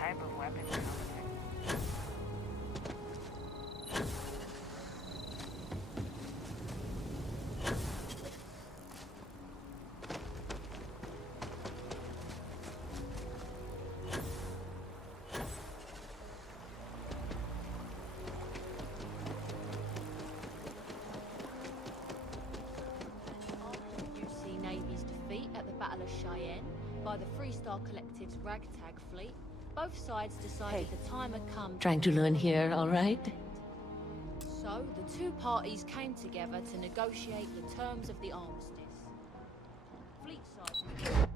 type of weapon you're helmeting. By the Freestar Collective's ragtag fleet, both sides decided the time had come. Trying to learn here, all right? So, the two parties came together to negotiate the terms of the armistice. Fleet sides...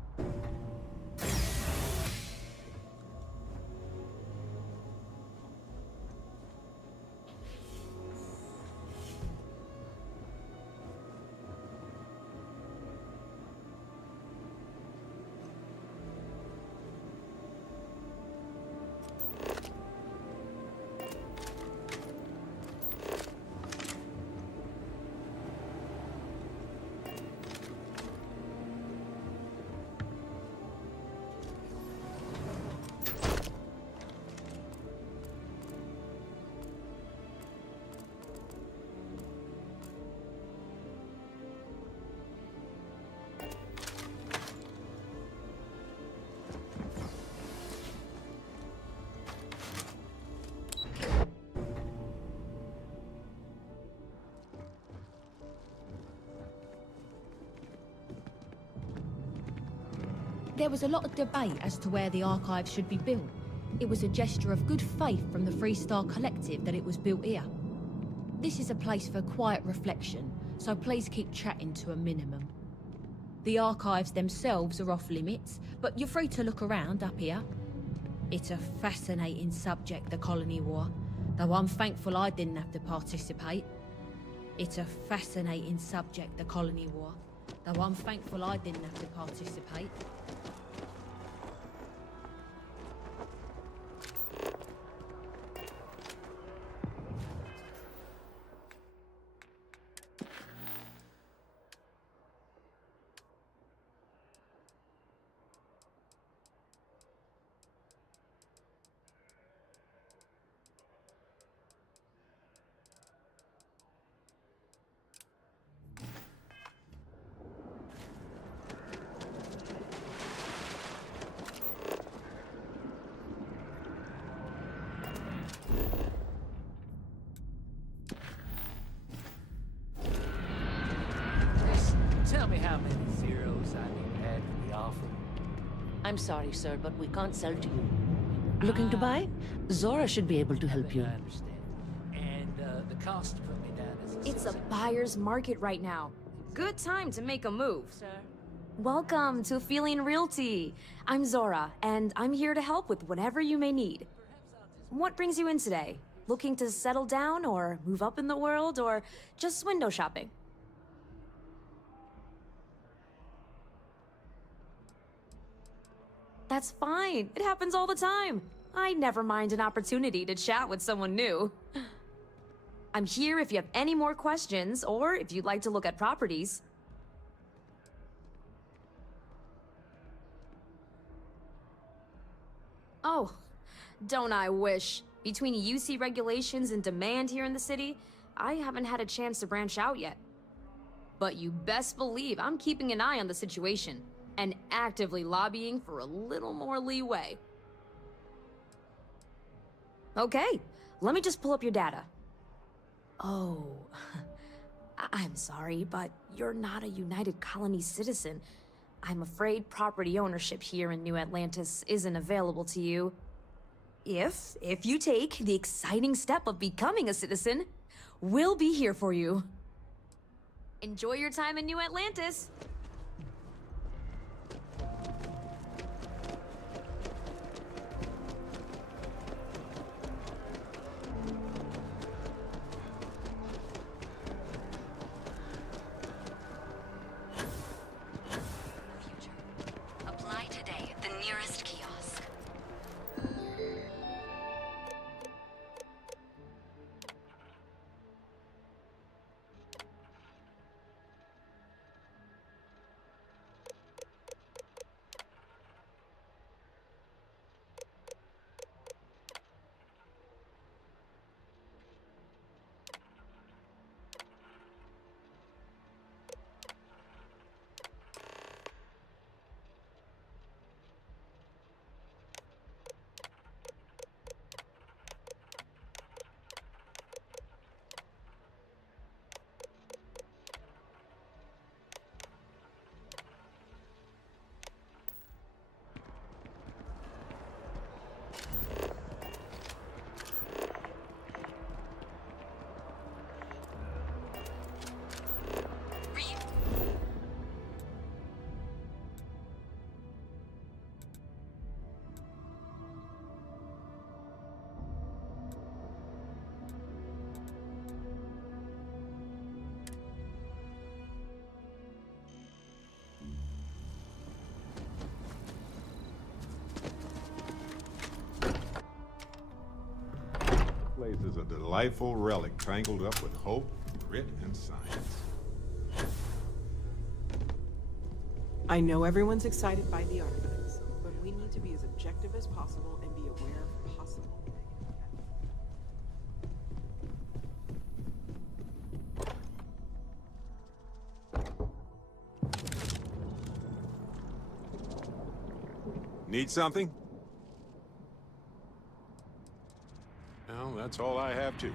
There was a lot of debate as to where the archive should be built. It was a gesture of good faith from the Freestar Collective that it was built here. This is a place for quiet reflection, so please keep chatting to a minimum. The archives themselves are off limits, but you're free to look around up here. It's a fascinating subject, the Colony War, though I'm thankful I didn't have to participate. It's a fascinating subject, the Colony War, though I'm thankful I didn't have to participate. Tell me how many zeros I need to add to the offer. I'm sorry, sir, but we can't sell to you. Looking to buy? Zora should be able to help you. I understand. And the cost to put me down as a It's a citizen. buyer's market right now. Good time to make a move. Sir? Welcome to Feeling Realty. I'm Zora, and I'm here to help with whatever you may need. What brings you in today? Looking to settle down, or move up in the world, or just window shopping? That's fine. It happens all the time. I never mind an opportunity to chat with someone new. I'm here if you have any more questions, or if you'd like to look at properties. Oh, don't I wish. Between UC regulations and demand here in the city, I haven't had a chance to branch out yet. But you best believe I'm keeping an eye on the situation, and actively lobbying for a little more leeway. Okay, let me just pull up your data. Oh, I'm sorry, but you're not a United Colony citizen. I'm afraid property ownership here in New Atlantis isn't available to you. If you take the exciting step of becoming a citizen, we'll be here for you. Enjoy your time in New Atlantis. Apply today at the nearest kiosk. place is a delightful relic tangled up with hope, grit, and science. I know everyone's excited by the artifacts, but we need to be as objective as possible and be aware of possible. Need something? Well, that's all I have too.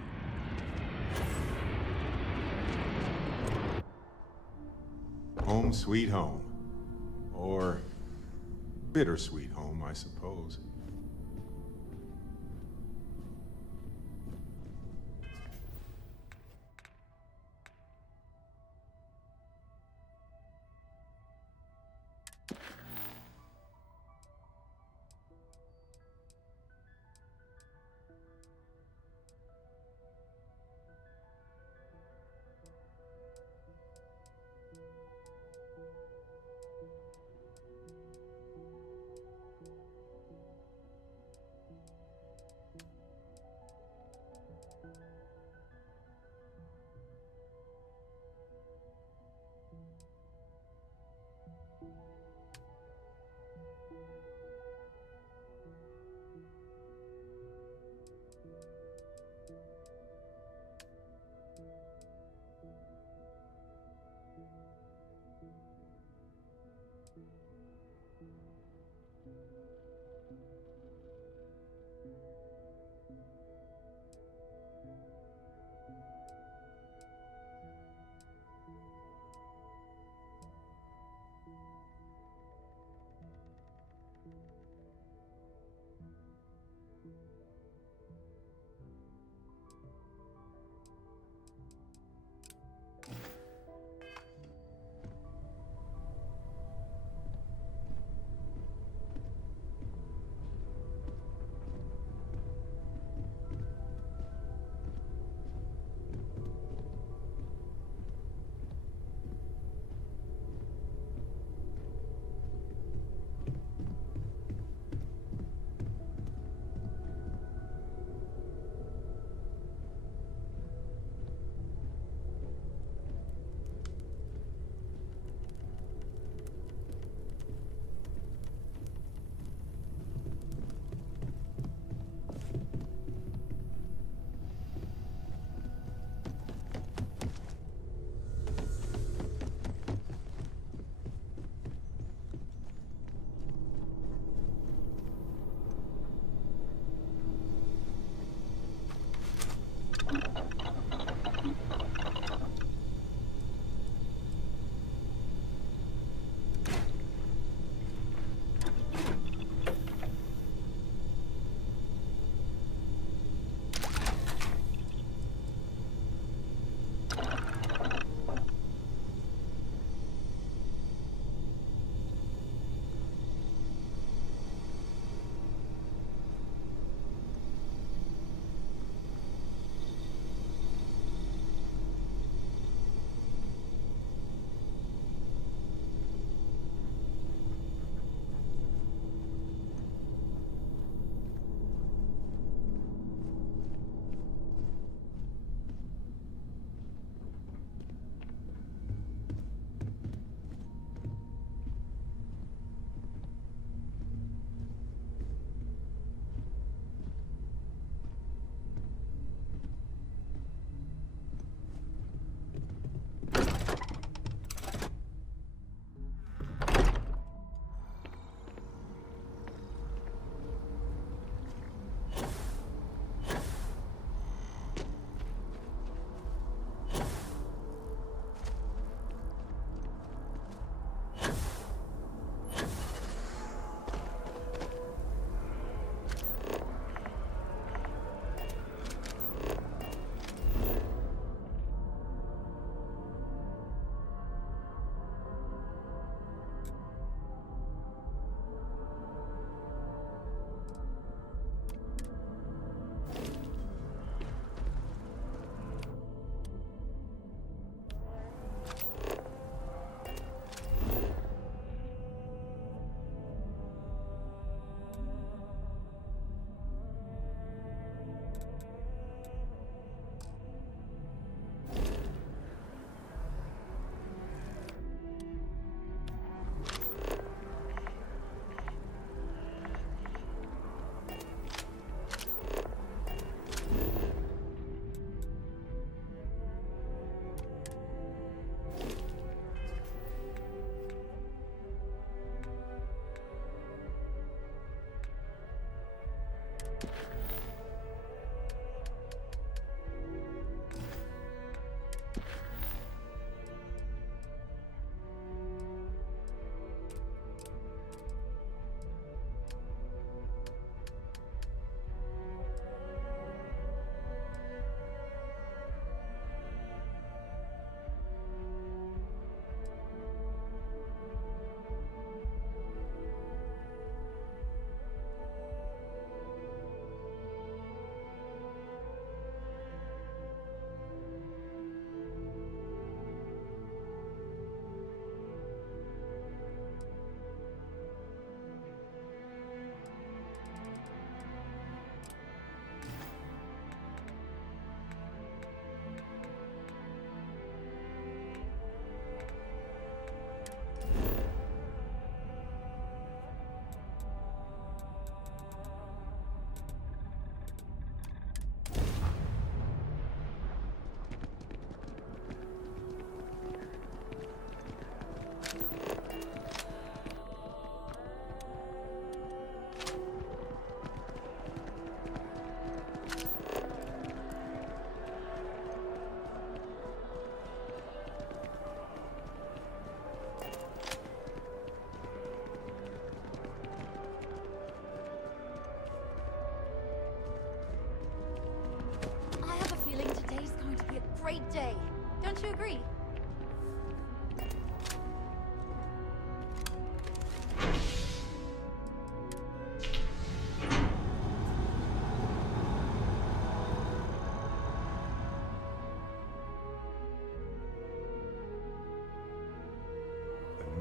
Home sweet home. Or bittersweet home, I suppose.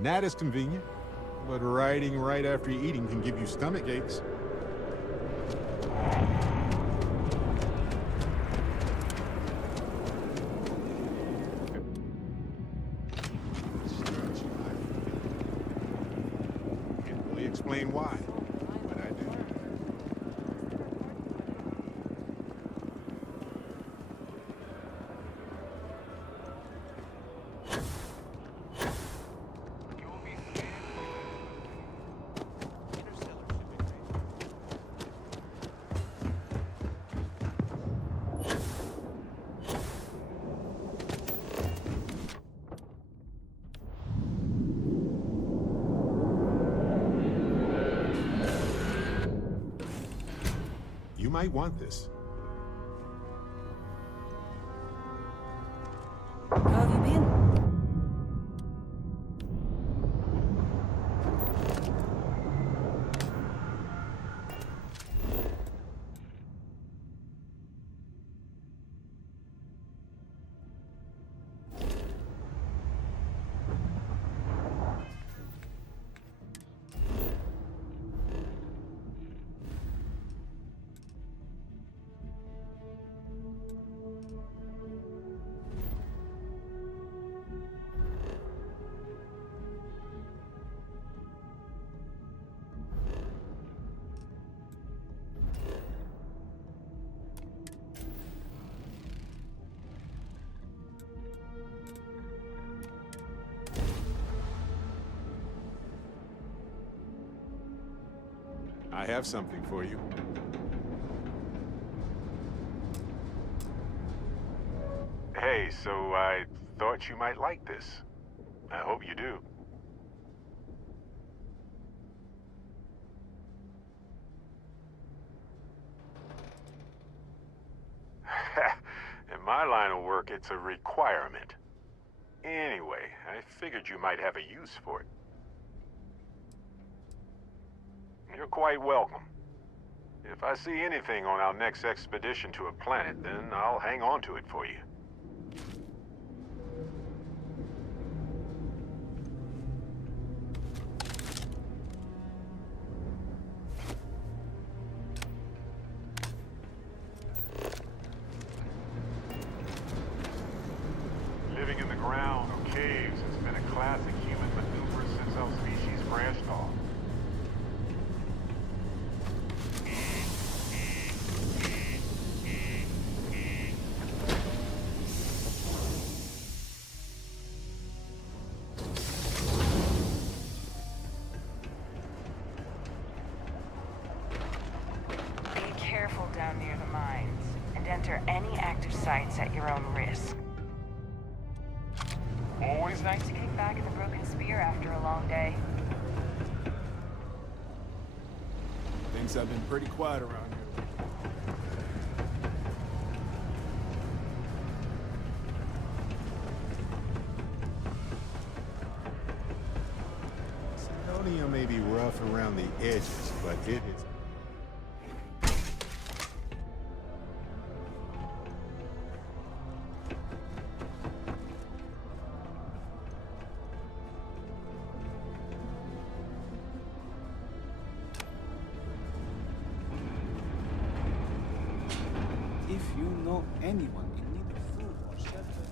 Not as convenient, but writing right after eating can give you stomach aches. Can't really explain why, but I do. You might want this. How have you been? I have something for you. Hey, so I thought you might like this. I hope you do. In my line of work, it's a requirement. Anyway, I figured you might have a use for it. You're quite welcome. If I see anything on our next expedition to a planet, then I'll hang on to it for you. Living in the ground or caves has been a classic human maneuver since our species branched off. Be careful down near the mines, and enter any active sites at your own risk. Always nice to kick back at the Broken Spear after a long day. Things have been pretty quiet around here. Sidonia may be rough around the edges, but it is. If you know anyone in need of food or shelter,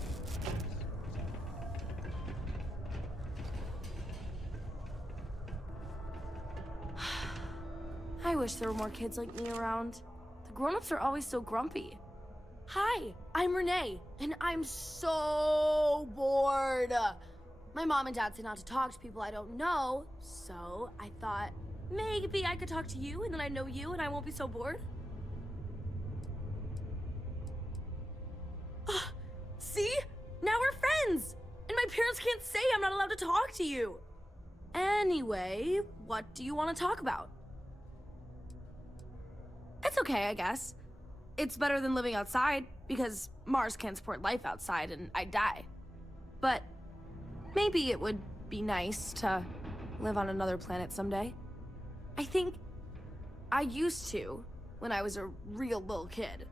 I wish there were more kids like me around. The grown-ups are always so grumpy. Hi, I'm Renee, and I'm so bored. My mom and dad say not to talk to people I don't know, so I thought maybe I could talk to you, and then I know you, and I won't be so bored. See? Now we're friends! And my parents can't say I'm not allowed to talk to you. Anyway, what do you want to talk about? It's okay, I guess. It's better than living outside, because Mars can't support life outside and I'd die. But maybe it would be nice to live on another planet someday. I think I used to when I was a real little kid.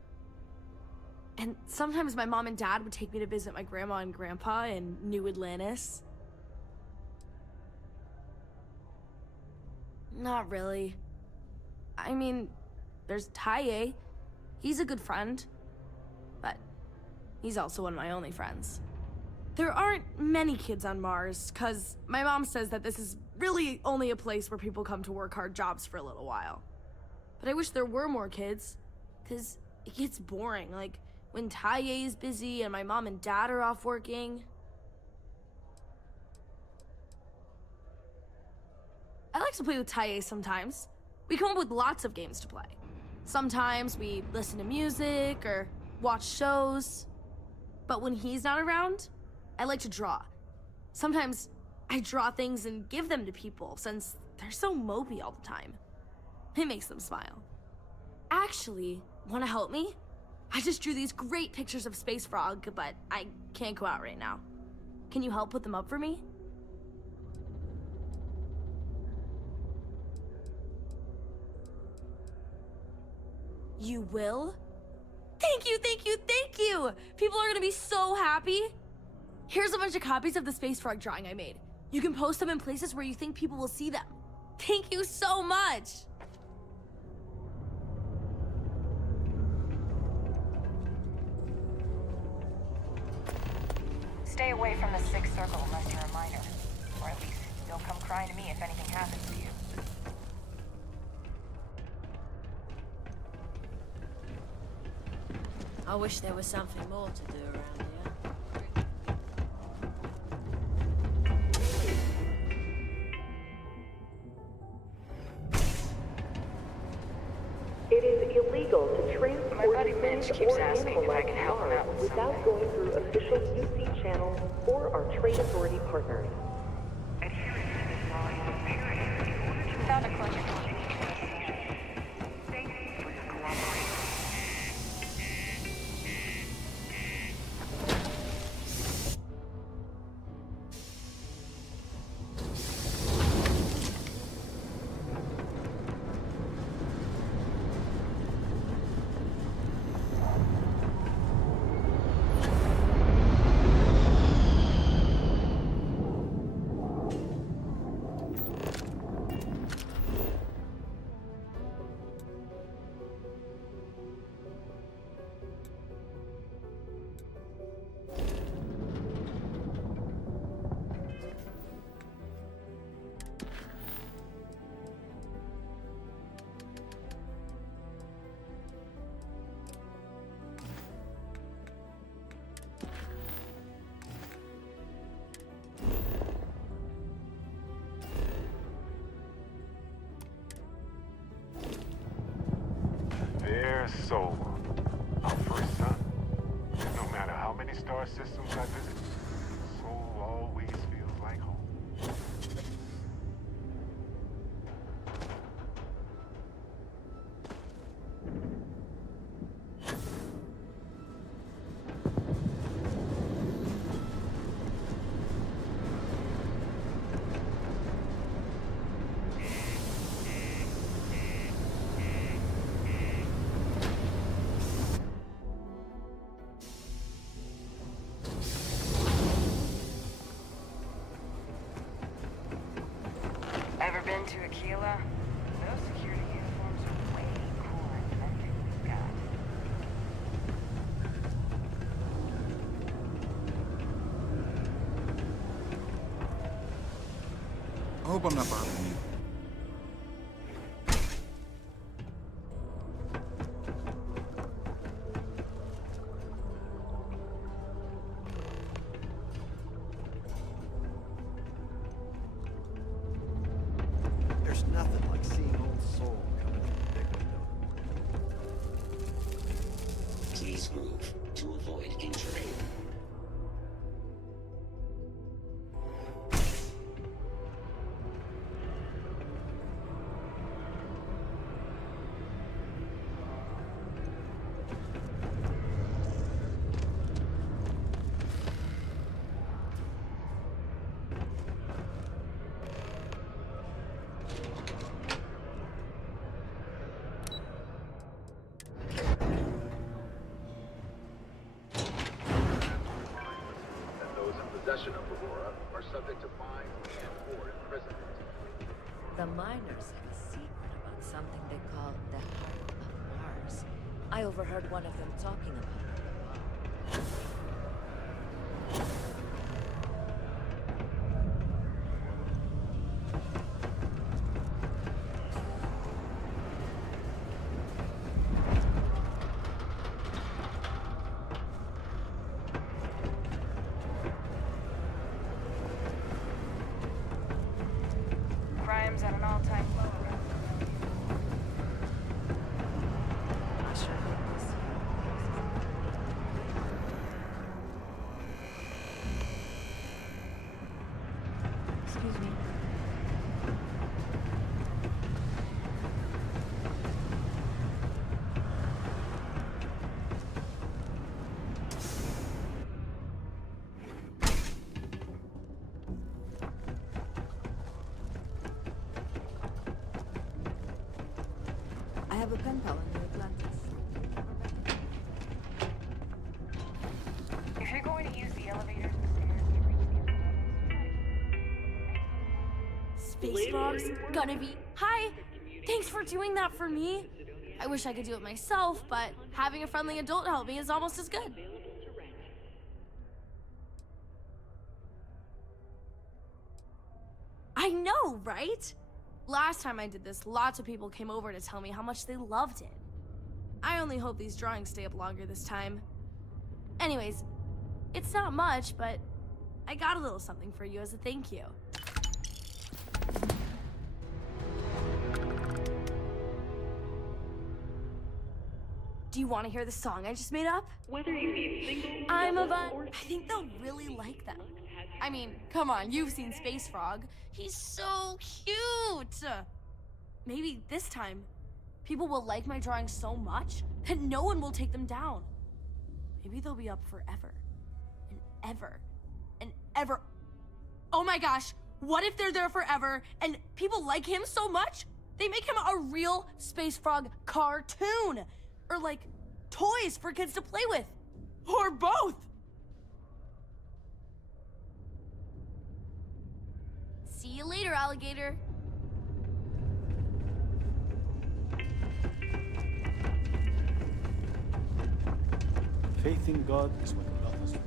And sometimes my mom and dad would take me to visit my grandma and grandpa in New Atlantis. Not really. I mean, there's Taye. He's a good friend. But he's also one of my only friends. There aren't many kids on Mars, cause my mom says that this is really only a place where people come to work hard jobs for a little while. But I wish there were more kids, cause it gets boring, like when Taye is busy and my mom and dad are off working. I like to play with Taye sometimes. We come up with lots of games to play. Sometimes we listen to music or watch shows. But when he's not around, I like to draw. Sometimes I draw things and give them to people since they're so mopey all the time. It makes them smile. Actually, wanna help me? I just drew these great pictures of Space Frog, but I can't go out right now. Can you help put them up for me? You will? Thank you, thank you, thank you! People are gonna be so happy! Here's a bunch of copies of the Space Frog drawing I made. You can post them in places where you think people will see them. Thank you so much! Stay away from the Sixth Circle unless you're a minor. Or at least, don't come crying to me if anything happens to you. I wish there was something more to do around here. It is illegal to transport My buddy Mitch food keeps or asking animal if I life can help him out with without something. going through official UC channels or our trade authority partners. Found a clutch of information. Thank you for your cooperation. There's Sol, our first son. And no matter how many star systems I visit, Sol always feels like home. Ever been to Aquila? Those security uniforms are way cooler than anything we've got. I hope I'm not bothering you. There's nothing like seeing old Sol coming in the big window. Please move to avoid injury. Possession of Aurora are subject to fine and/or imprisonment. The miners have something they call the Heart of Mars. I overheard one of them talking about it. Crime's at an all-time low. Excuse me. I have a pen pal in the Atlantis. If you're going to use the elevators and stairs to reach the other Space Frog's gonna be... Hi! Thanks for doing that for me. I wish I could do it myself, but having a friendly adult help me is almost as good. I know, right? Last time I did this, lots of people came over to tell me how much they loved it. I only hope these drawings stay up longer this time. Anyways, it's not much, but I got a little something for you as a thank you. Do you want to hear the song I just made up? Whether you need single, I'm a double, bun. or I think they'll really like them. I mean, come on, you've seen Space Frog. He's so cute! Maybe this time, people will like my drawings so much that no one will take them down. Maybe they'll be up forever. And ever. And ever. Oh my gosh, what if they're there forever and people like him so much, they make him a real Space Frog cartoon? Or like, toys for kids to play with. Or both! See you later, alligator. Faith in God is what a lot of us do.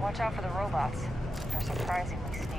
Watch out for the robots. They're surprisingly sneaky.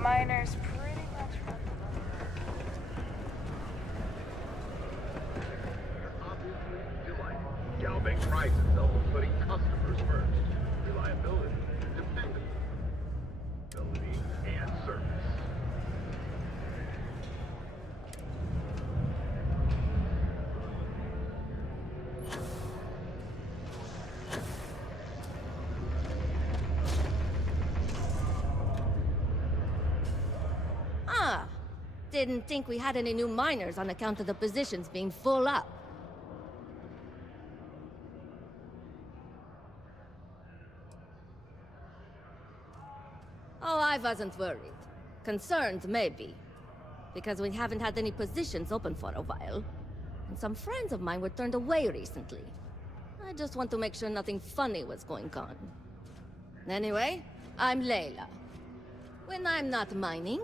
Miners pretty much run the Obviously, Gal makes Ryzen double putting customers first. Reliability, dependability, and service. Didn't think we had any new miners on account of the positions being full up. Oh, I wasn't worried. Concerned, maybe. Because we haven't had any positions open for a while. And some friends of mine were turned away recently. I just want to make sure nothing funny was going on. Anyway, I'm Layla. When I'm not mining,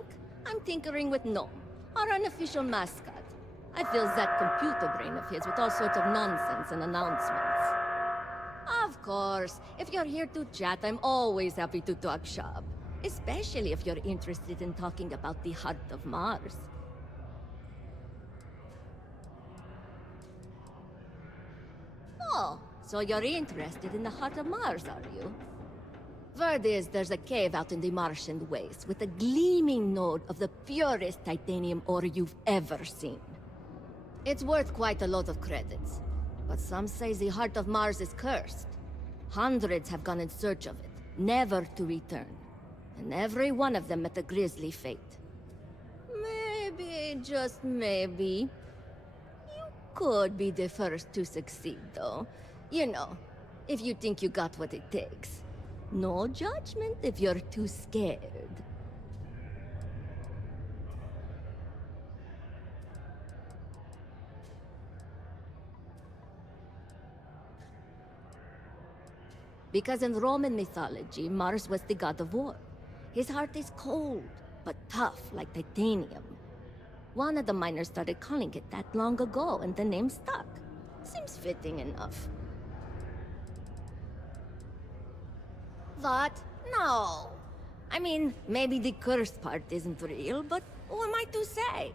I'm tinkering with Gnome, our unofficial mascot. I fill that computer brain of his with all sorts of nonsense and announcements. Of course, if you're here to chat, I'm always happy to talk shop. Especially if you're interested in talking about the heart of Mars. Oh, so you're interested in the heart of Mars, are you? Word is there's a cave out in the Martian wastes with a gleaming node of the purest titanium ore you've ever seen. It's worth quite a lot of credits, but some say the heart of Mars is cursed. Hundreds have gone in search of it, never to return. And every one of them met a grisly fate. Maybe, just maybe, you could be the first to succeed, though. You know, if you think you got what it takes. No judgment if you're too scared. Because in Roman mythology, Mars was the god of war. His heart is cold, but tough like titanium. One of the miners started calling it that long ago, and the name stuck. Seems fitting enough. What? No. I mean, maybe the cursed part isn't real, but who am I to say?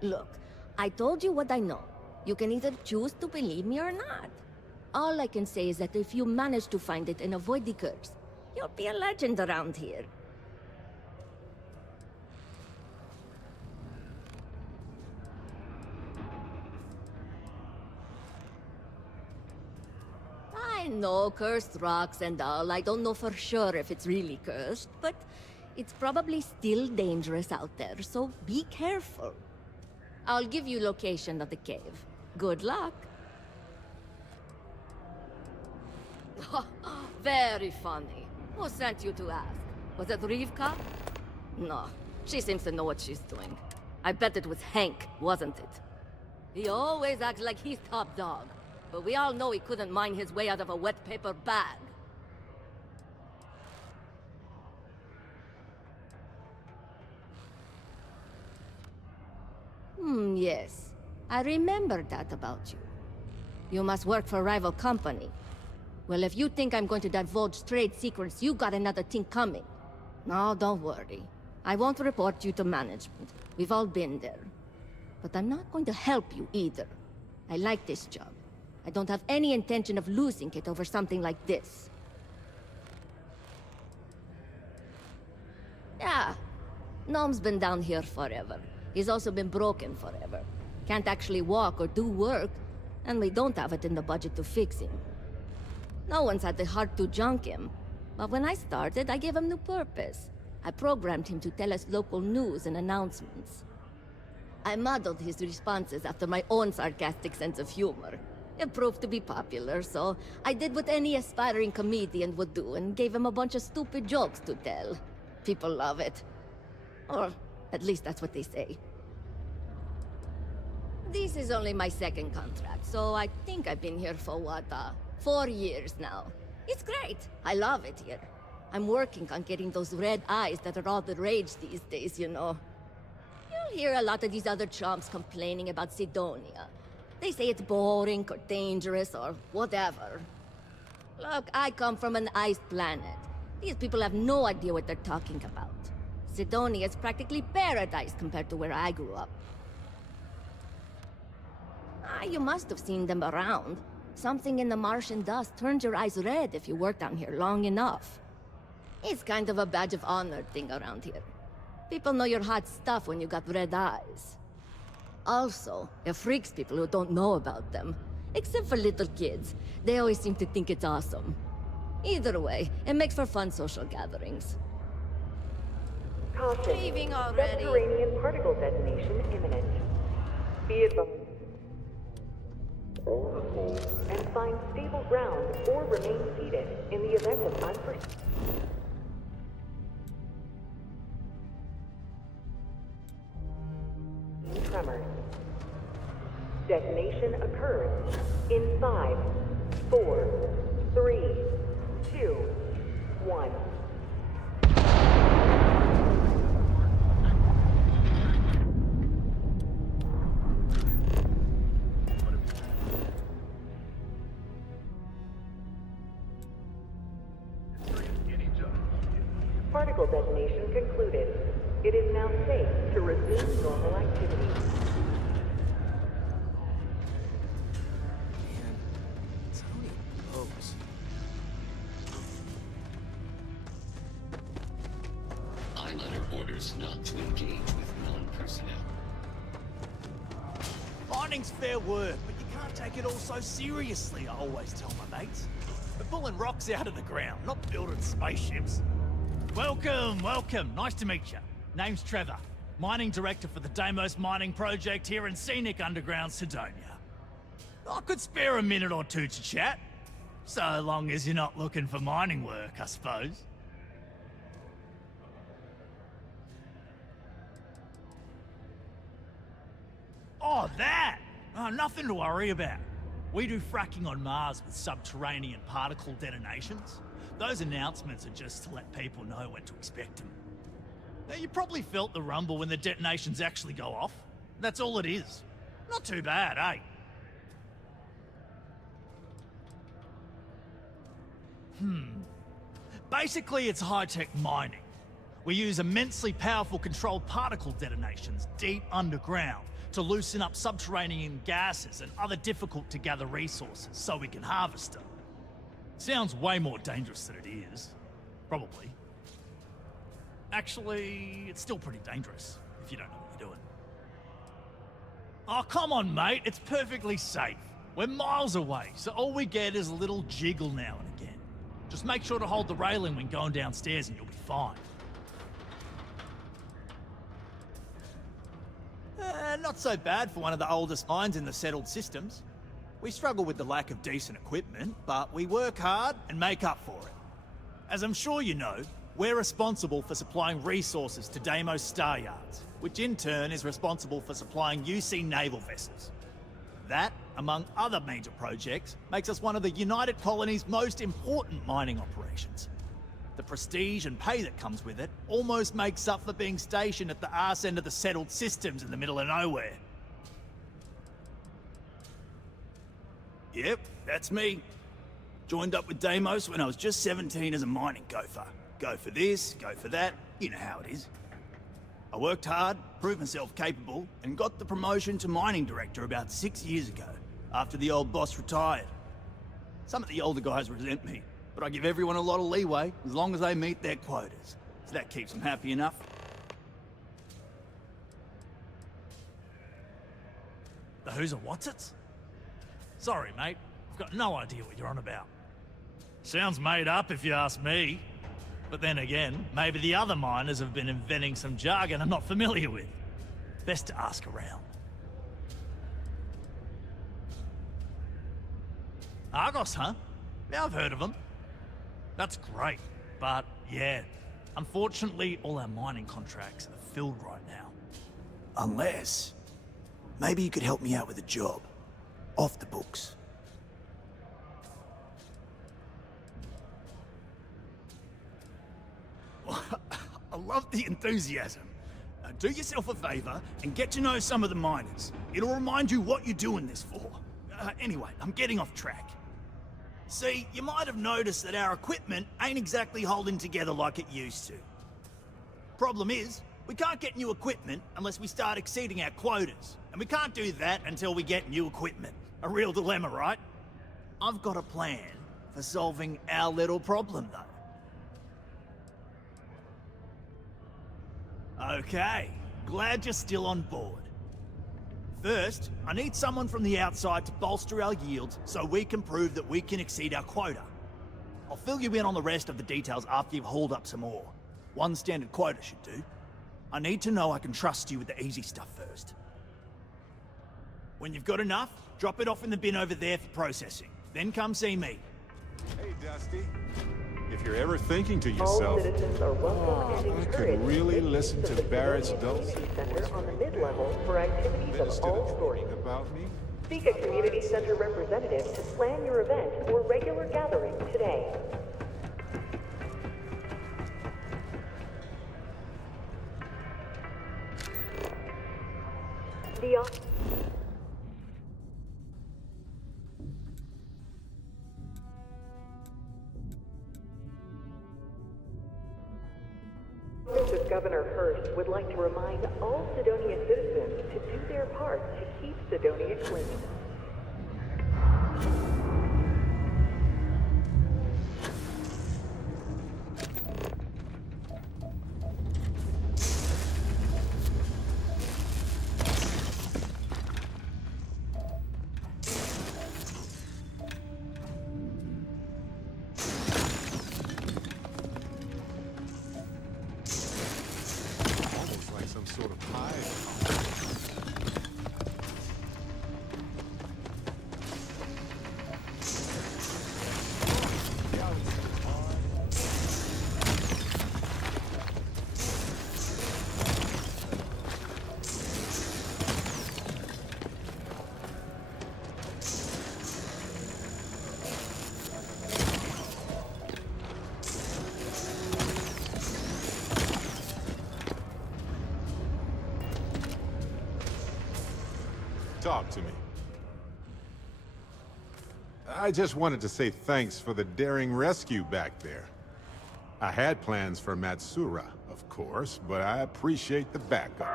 Look, I told you what I know. You can either choose to believe me or not. All I can say is that if you manage to find it and avoid the curse, you'll be a legend around here. I know cursed rocks and all. I don't know for sure if it's really cursed, but it's probably still dangerous out there, so be careful. I'll give you location of the cave. Good luck. Very funny. Who sent you to ask? Was it Rivka? No, she seems to know what she's doing. I bet it was Hank, wasn't it? He always acts like he's top dog, but we all know he couldn't mine his way out of a wet paper bag. Yes. I remember that about you. You must work for a rival company. Well, if you think I'm going to divulge trade secrets, you got another thing coming. No, don't worry. I won't report you to management. We've all been there. But I'm not going to help you either. I like this job. I don't have any intention of losing it over something like this. Yeah. Gnome's been down here forever. He's also been broken forever. Can't actually walk or do work, and we don't have it in the budget to fix him. No one's had the heart to junk him. But when I started, I gave him new purpose. I programmed him to tell us local news and announcements. I modeled his responses after my own sarcastic sense of humor. It proved to be popular, so I did what any aspiring comedian would do and gave him a bunch of stupid jokes to tell. People love it. Or at least that's what they say. This is only my second contract, so I think I've been here for 4 years now. It's great. I love it here. I'm working on getting those red eyes that are all the rage these days, you know. You'll hear a lot of these other chumps complaining about Sidonia. They say it's boring or dangerous or whatever. Look, I come from an ice planet. These people have no idea what they're talking about. Sidonia is practically paradise compared to where I grew up. You must have seen them around. Something in the Martian dust turns your eyes red if you work down here long enough. It's kind of a badge of honor thing around here. People know you're hot stuff when you got red eyes. Also, it freaks people who don't know about them. Except for little kids. They always seem to think it's awesome. Either way, it makes for fun social gatherings. Caution. Leaving already. Subterranean particle detonation imminent. Be advised. And find stable ground or remain seated in the event of unforeseen tremors. Detonation occurs in 5, 4, 3, 2, 1. Particle Mining's fair work, but you can't take it all so seriously, I always tell my mates. We're pulling rocks out of the ground, not building spaceships. Welcome, welcome. Nice to meet you. Name's Trevor, mining director for the Deimos mining project here in scenic underground Sidonia. I could spare a minute or two to chat, so long as you're not looking for mining work, I suppose. Oh, that! Oh, nothing to worry about. We do fracking on Mars with subterranean particle detonations. Those announcements are just to let people know when to expect them. Now, you probably felt the rumble when the detonations actually go off. That's all it is. Not too bad, eh? Basically, it's high-tech mining. We use immensely powerful controlled particle detonations deep underground to loosen up subterranean gases and other difficult-to-gather resources so we can harvest them. Sounds way more dangerous than it is. Probably. Actually, it's still pretty dangerous if you don't know what you're doing. Oh, come on, mate. It's perfectly safe. We're miles away, so all we get is a little jiggle now and again. Just make sure to hold the railing when going downstairs and you'll be fine. Not so bad for one of the oldest mines in the settled systems. We struggle with the lack of decent equipment, but we work hard and make up for it. As I'm sure you know, we're responsible for supplying resources to Deimos Star Yards, which in turn is responsible for supplying UC naval vessels. That, among other major projects, makes us one of the United Colony's most important mining operations. The prestige and pay that comes with it almost makes up for being stationed at the arse end of the settled systems in the middle of nowhere. Yep, that's me. Joined up with Deimos when I was just 17 as a mining gopher. Go for this, go for that, you know how it is. I worked hard, proved myself capable, and got the promotion to mining director about 6 years ago, after the old boss retired. Some of the older guys resent me, but I give everyone a lot of leeway as long as they meet their quotas. So that keeps them happy enough. The who's and what's it's? Sorry, mate. I've got no idea what you're on about. Sounds made up if you ask me. But then again, maybe the other miners have been inventing some jargon I'm not familiar with. Best to ask around. Argos, huh? Yeah, I've heard of them. That's great, but yeah, unfortunately all our mining contracts are filled right now. Unless, maybe you could help me out with a job. Off the books. I love the enthusiasm. Do yourself a favor and get to know some of the miners. It'll remind you what you're doing this for. Anyway, I'm getting off track. See, you might have noticed that our equipment ain't exactly holding together like it used to. Problem is, we can't get new equipment unless we start exceeding our quotas. And we can't do that until we get new equipment. A real dilemma, right? I've got a plan for solving our little problem, though. Okay, glad you're still on board. First, I need someone from the outside to bolster our yields so we can prove that we can exceed our quota. I'll fill you in on the rest of the details after you've hauled up some more. One standard quota should do. I need to know I can trust you with the easy stuff first. When you've got enough, drop it off in the bin over there for processing. Then come see me. Hey, Dusty. If you're ever thinking to All yourself, citizens are welcome and I encouraged could really to listen use to the Barrett's Civilian dulcet Community voice Center on the right mid-level for activities of instead all of sorts. tweeting about me, Seek a community center representative to plan your event or regular gathering today. The Office of Governor Hurst would like to remind all Sidonia citizens to do their part to keep Sidonia clean. Talk to me. I just wanted to say thanks for the daring rescue back there. I had plans for Matsura, of course, but I appreciate the backup.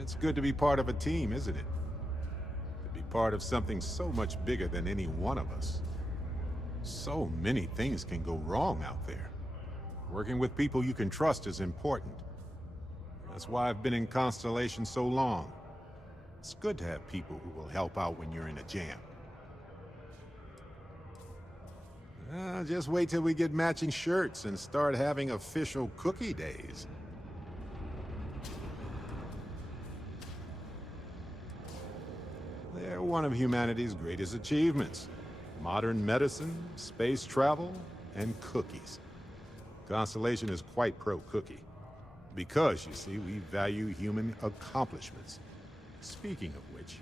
It's good to be part of a team, isn't it? To be part of something so much bigger than any one of us. So many things can go wrong out there. Working with people you can trust is important. That's why I've been in Constellation so long. It's good to have people who will help out when you're in a jam. Just wait till we get matching shirts and start having official cookie days. They're one of humanity's greatest achievements. Modern medicine, space travel, and cookies. Constellation is quite pro-cookie. Because, you see, we value human accomplishments. Speaking of which,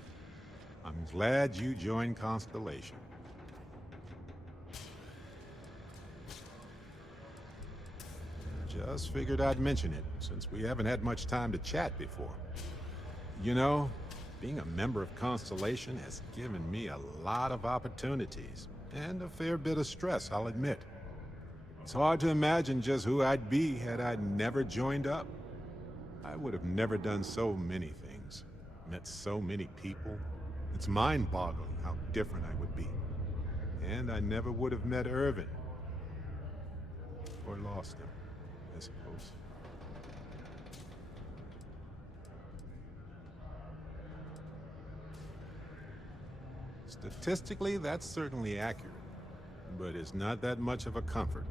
I'm glad you joined Constellation. Just figured I'd mention it, since we haven't had much time to chat before. You know, being a member of Constellation has given me a lot of opportunities, and a fair bit of stress, I'll admit. It's hard to imagine just who I'd be had I never joined up. I would have never done so many things, met so many people. It's mind-boggling how different I would be. And I never would have met Irvin. Or lost him, I suppose. Statistically, that's certainly accurate, but it's not that much of a comfort.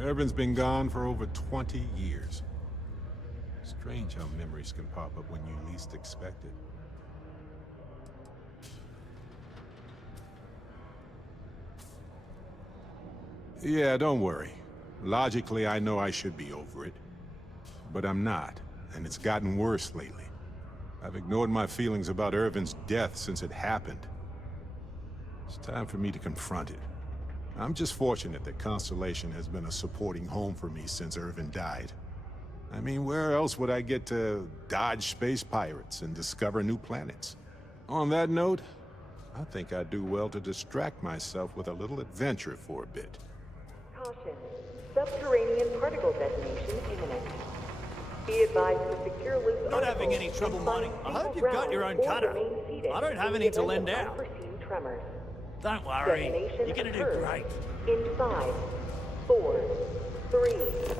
Irvin's been gone for over 20 years. Strange how memories can pop up when you least expect it. Yeah, don't worry. Logically, I know I should be over it. But I'm not, and it's gotten worse lately. I've ignored my feelings about Irvin's death since it happened. It's time for me to confront it. I'm just fortunate that Constellation has been a supporting home for me since Irvin died. I mean, where else would I get to dodge space pirates and discover new planets? On that note, I think I'd do well to distract myself with a little adventure for a bit. Caution. Subterranean particle detonation imminent. Be advised to secure loose Not having any trouble mining. I hope you've got your own cutter. I don't have any to lend out. Tremors. Don't worry, you're gonna do great. In 5, 4, 3, 2.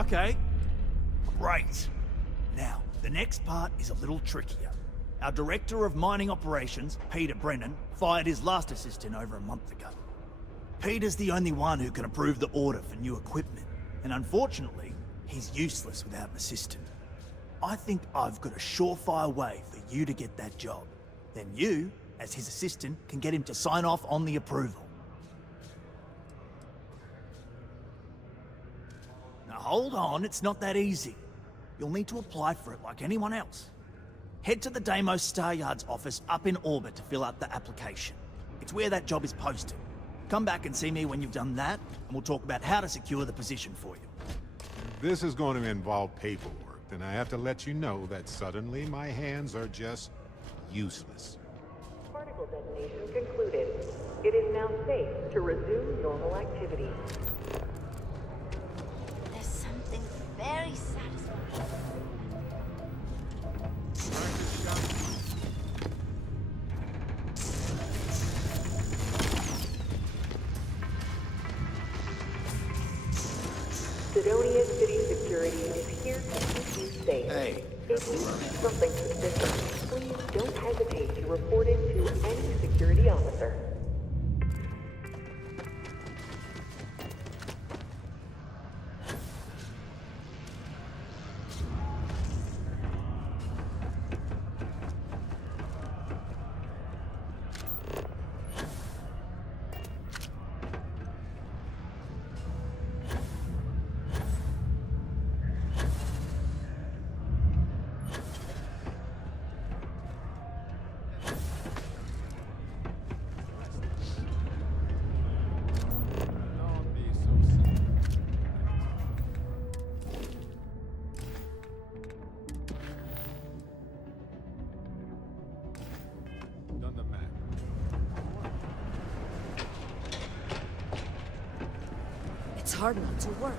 Okay, great. Now, the next part is a little trickier. Our Director of Mining Operations, Peter Brennan, fired his last assistant over a month ago. Peter's the only one who can approve the order for new equipment, and unfortunately, he's useless without an assistant. I think I've got a surefire way for you to get that job. Then you, as his assistant, can get him to sign off on the approval. Now hold on, it's not that easy. You'll need to apply for it like anyone else. Head to the Deimos Star Yard's office up in orbit to fill out the application. It's where that job is posted. Come back and see me when you've done that, and we'll talk about how to secure the position for you. This is going to involve paperwork, and I have to let you know that suddenly my hands are just useless. Particle detonation concluded. It is now safe to resume normal activity. There's something very satisfying. Sidonia City Security is here to keep you safe. Hey. If you see something suspicious, please don't hesitate to report it to any security officer. hard not to work.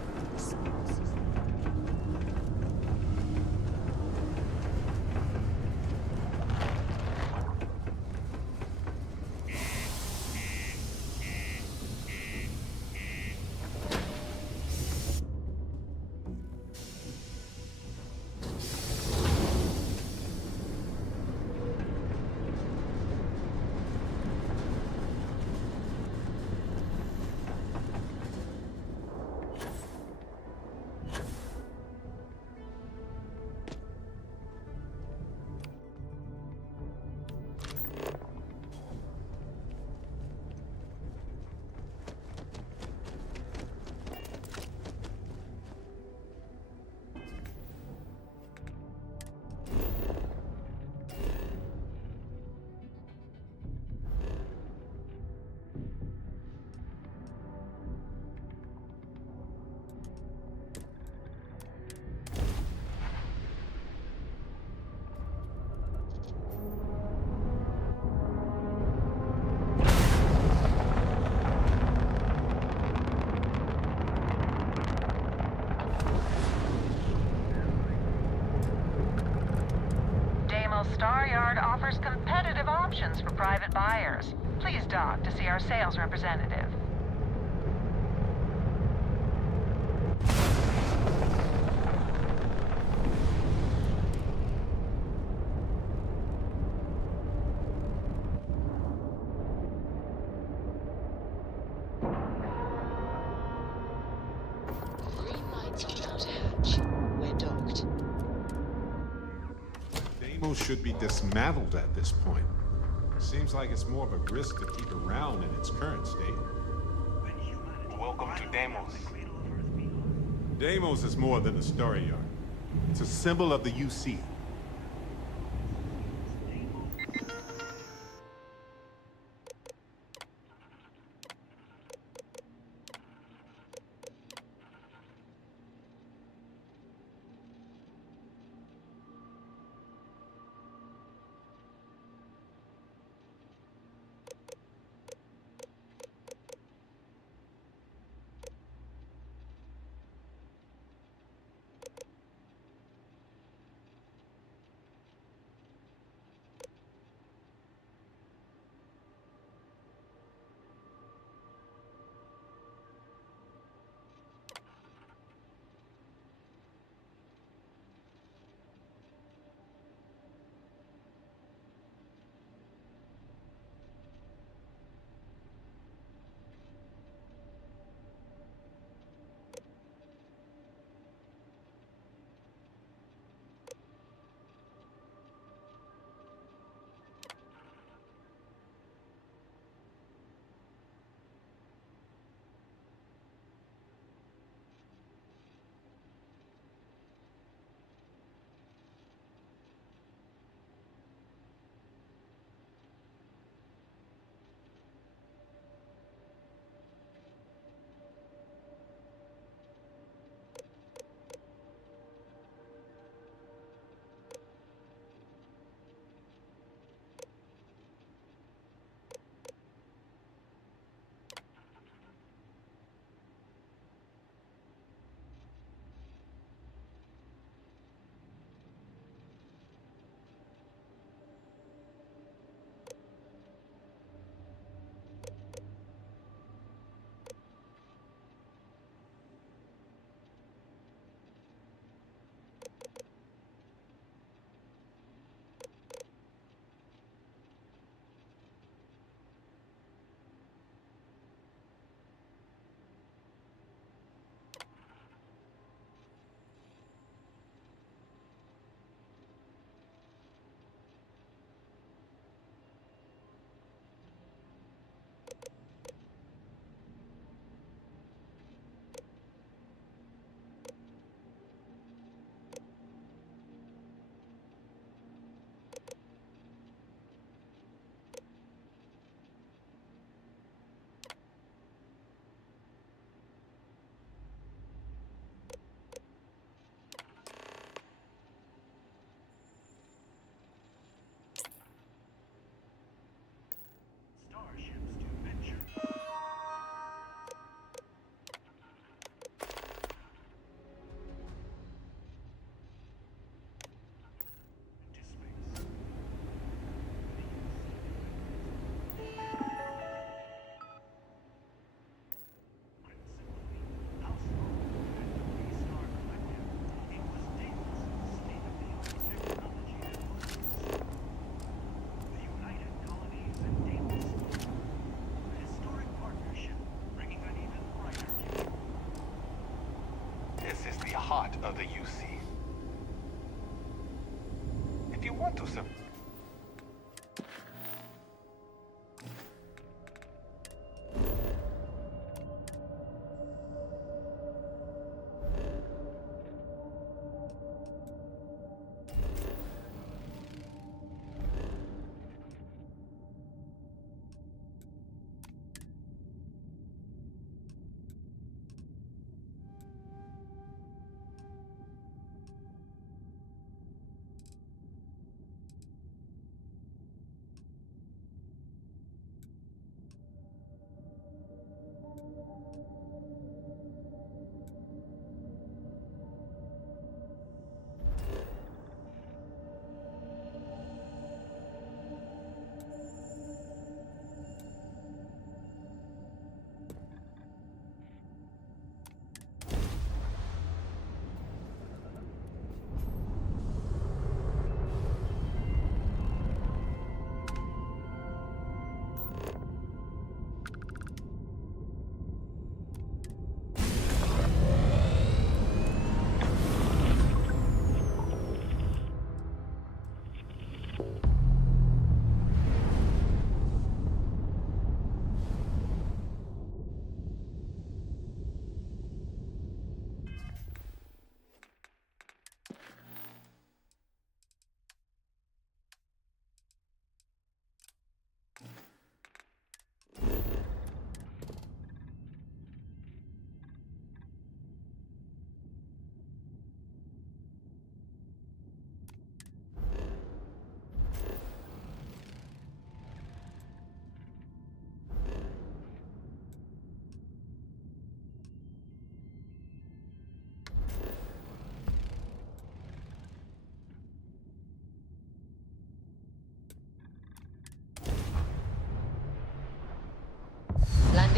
Staryard offers competitive options for private buyers. Please dock to see our sales representative. Green lights on out hatch. We're docked. Deimos should be dismantled at this point. Seems like it's more of a risk to keep around in its current state. Welcome to Deimos. Deimos is more than a story yard. It's a symbol of the UC.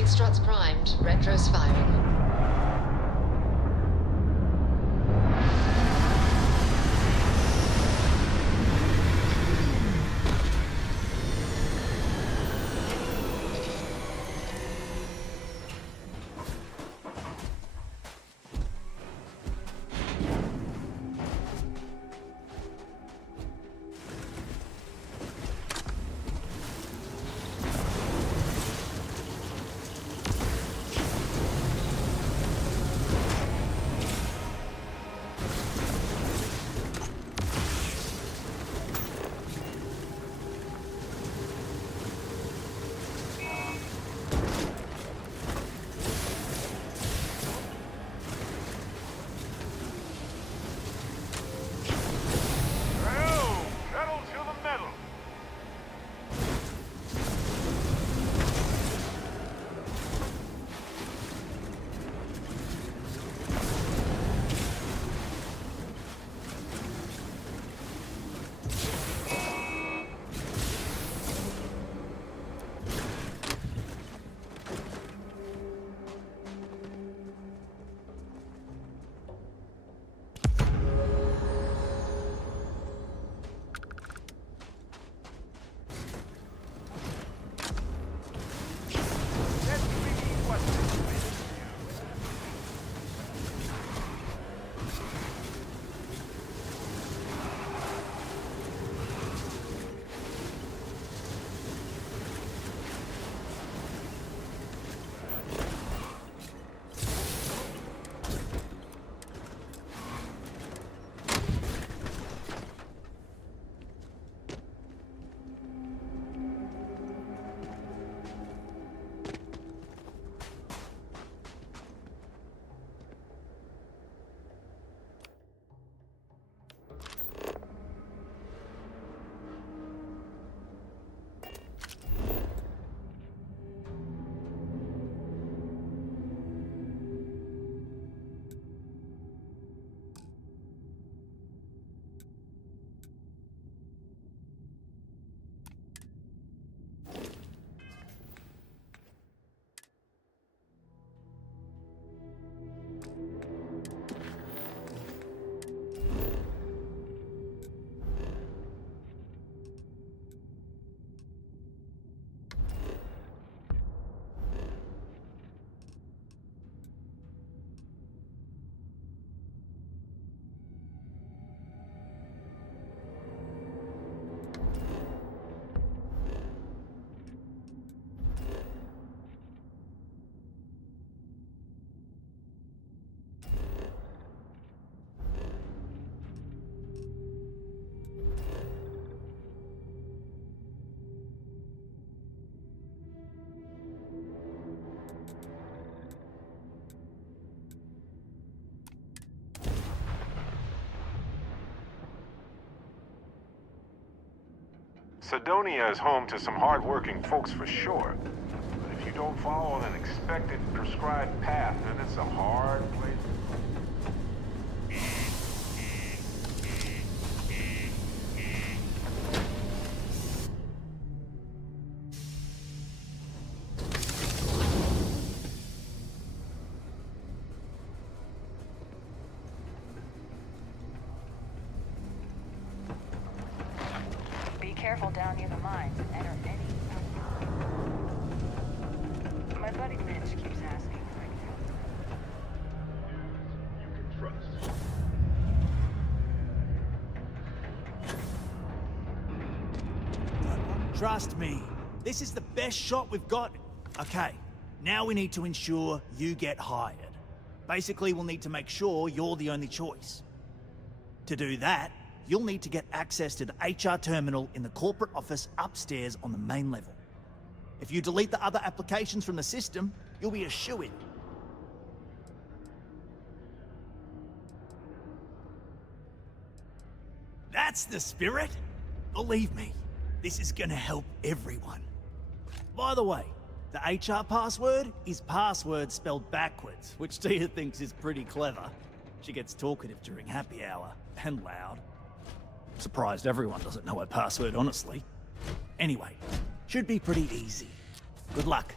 struts primed, retros firing. Cydonia is home to some hard-working folks for sure. But if you don't follow an expected prescribed path, then it's a hard place. Careful down near the mines and enter any... My buddy Mitch keeps asking if I can help. You can trust. Trust me, this is the best shot we've got. Okay, now we need to ensure you get hired. Basically, we'll need to make sure you're the only choice. To do that, you'll need to get access to the HR terminal in the corporate office upstairs on the main level. If you delete the other applications from the system, you'll be a shoo-in. That's the spirit! Believe me, this is gonna help everyone. By the way, the HR password is password spelled backwards, which Tia thinks is pretty clever. She gets talkative during happy hour, and loud. Surprised everyone doesn't know her password, honestly. Anyway, should be pretty easy. Good luck.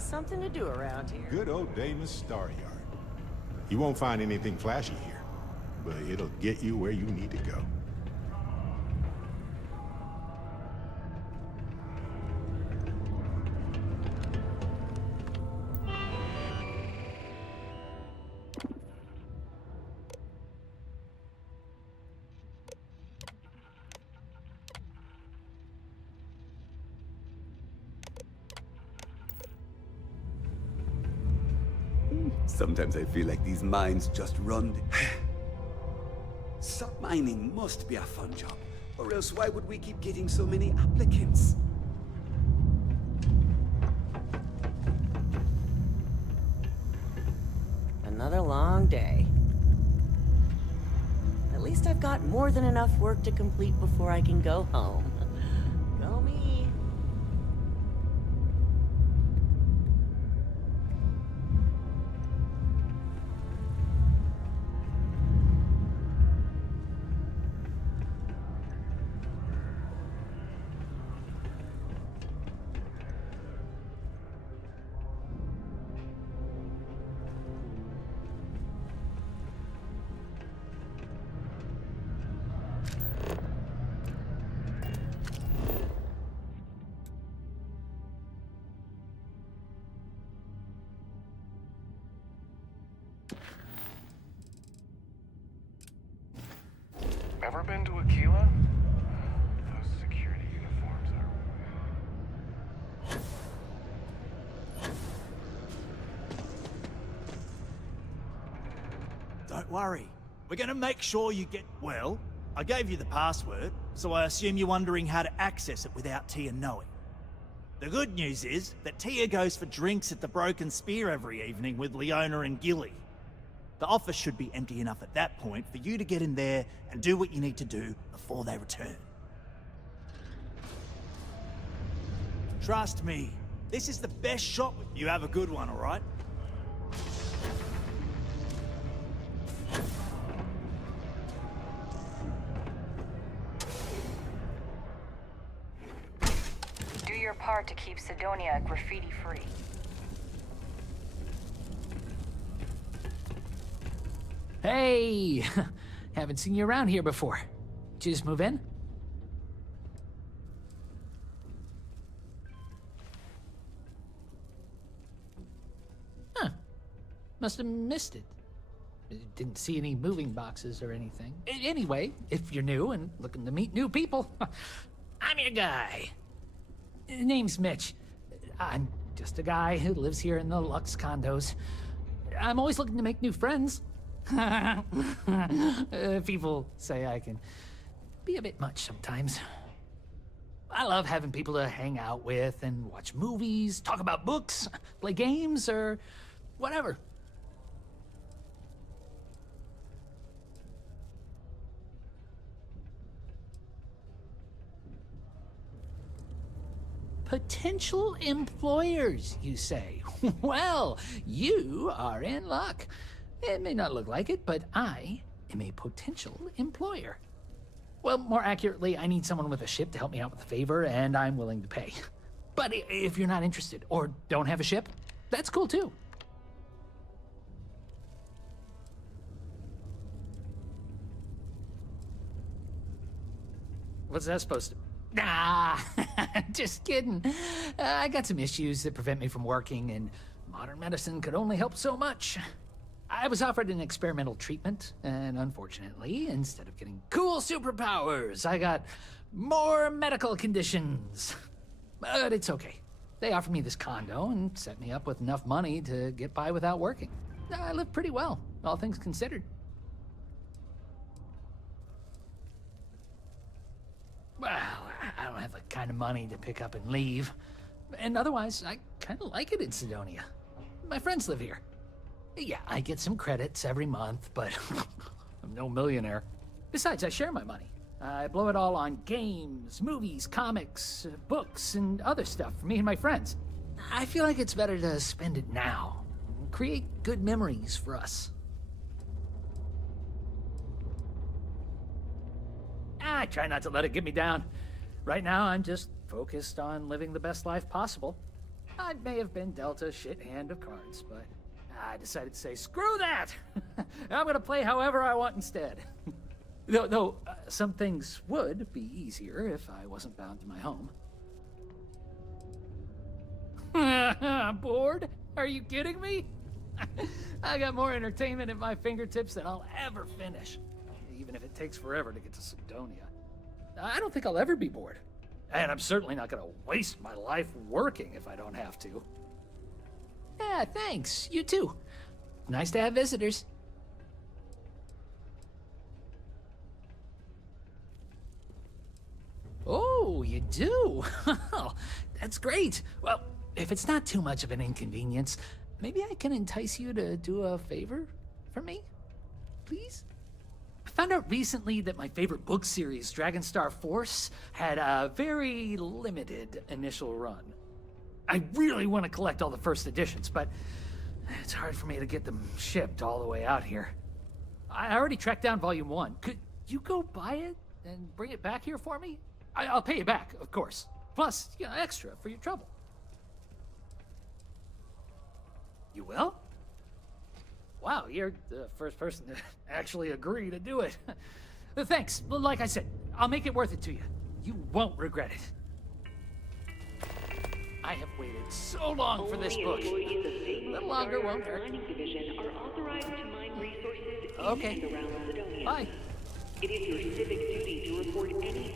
always something to do around here. Good old Damus Staryard. You won't find anything flashy here, but it'll get you where you need to go. Sometimes I feel like these mines just run. Sub mining must be a fun job, or else why would we keep getting so many applicants? Another long day. At least I've got more than enough work to complete before I can go home. Go me. Ever been to Aquila? Those security uniforms are... Don't worry. We're gonna make sure you get... Well, I gave you the password, so I assume you're wondering how to access it without Tia knowing. The good news is that Tia goes for drinks at the Broken Spear every evening with Leona and Gilly. The office should be empty enough at that point for you to get in there and do what you need to do before they return. Trust me, this is the best shot. You have a good one, all right? Do your part to keep Sidonia graffiti-free. Hey! Haven't seen you around here before. Did you just move in? Huh. Must have missed it. Didn't see any moving boxes or anything. Anyway, if you're new and looking to meet new people, I'm your guy. Name's Mitch. I'm just a guy who lives here in the Lux condos. I'm always looking to make new friends. People say I can be a bit much sometimes. I love having people to hang out with and watch movies, talk about books, play games, or whatever. Potential employers, you say? Well, you are in luck. It may not look like it, but I am a potential employer. Well, more accurately, I need someone with a ship to help me out with a favor, and I'm willing to pay. But if you're not interested, or don't have a ship, that's cool too. What's that supposed to... Nah, just kidding. I got some issues that prevent me from working, and modern medicine could only help so much. I was offered an experimental treatment, and unfortunately, instead of getting cool superpowers, I got more medical conditions. But it's okay. They offered me this condo and set me up with enough money to get by without working. I live pretty well, all things considered. Well, I don't have the kind of money to pick up and leave. And otherwise, I kind of like it in Sidonia. My friends live here. Yeah, I get some credits every month, but I'm no millionaire. Besides, I share my money. I blow it all on games, movies, comics, books, and other stuff for me and my friends. I feel like it's better to spend it now. Create good memories for us. I try not to let it get me down. Right now, I'm just focused on living the best life possible. I may have been dealt a shit hand of cards, but I decided to say, screw that! I'm gonna play however I want instead. Though some things would be easier if I wasn't bound to my home. Bored? Are you kidding me? I got more entertainment at my fingertips than I'll ever finish, even if it takes forever to get to Sidonia. I don't think I'll ever be bored. And I'm certainly not gonna waste my life working if I don't have to. Yeah, thanks. You too. Nice to have visitors. Oh, you do? That's great. Well, if it's not too much of an inconvenience, maybe I can entice you to do a favor for me? Please? I found out recently that my favorite book series, Dragonstar Force, had a very limited initial run. I really want to collect all the first editions, but it's hard for me to get them shipped all the way out here. I already tracked down Volume 1. Could you go buy it and bring it back here for me? I'll pay you back, of course. Plus, you know, extra for your trouble. You will? Wow, you're the first person to actually agree to do it. Thanks. Well, like I said, I'll make it worth it to you. You won't regret it. I have waited so long for this book. A little longer won't hurt. Okay. Bye. It is your civic duty to report any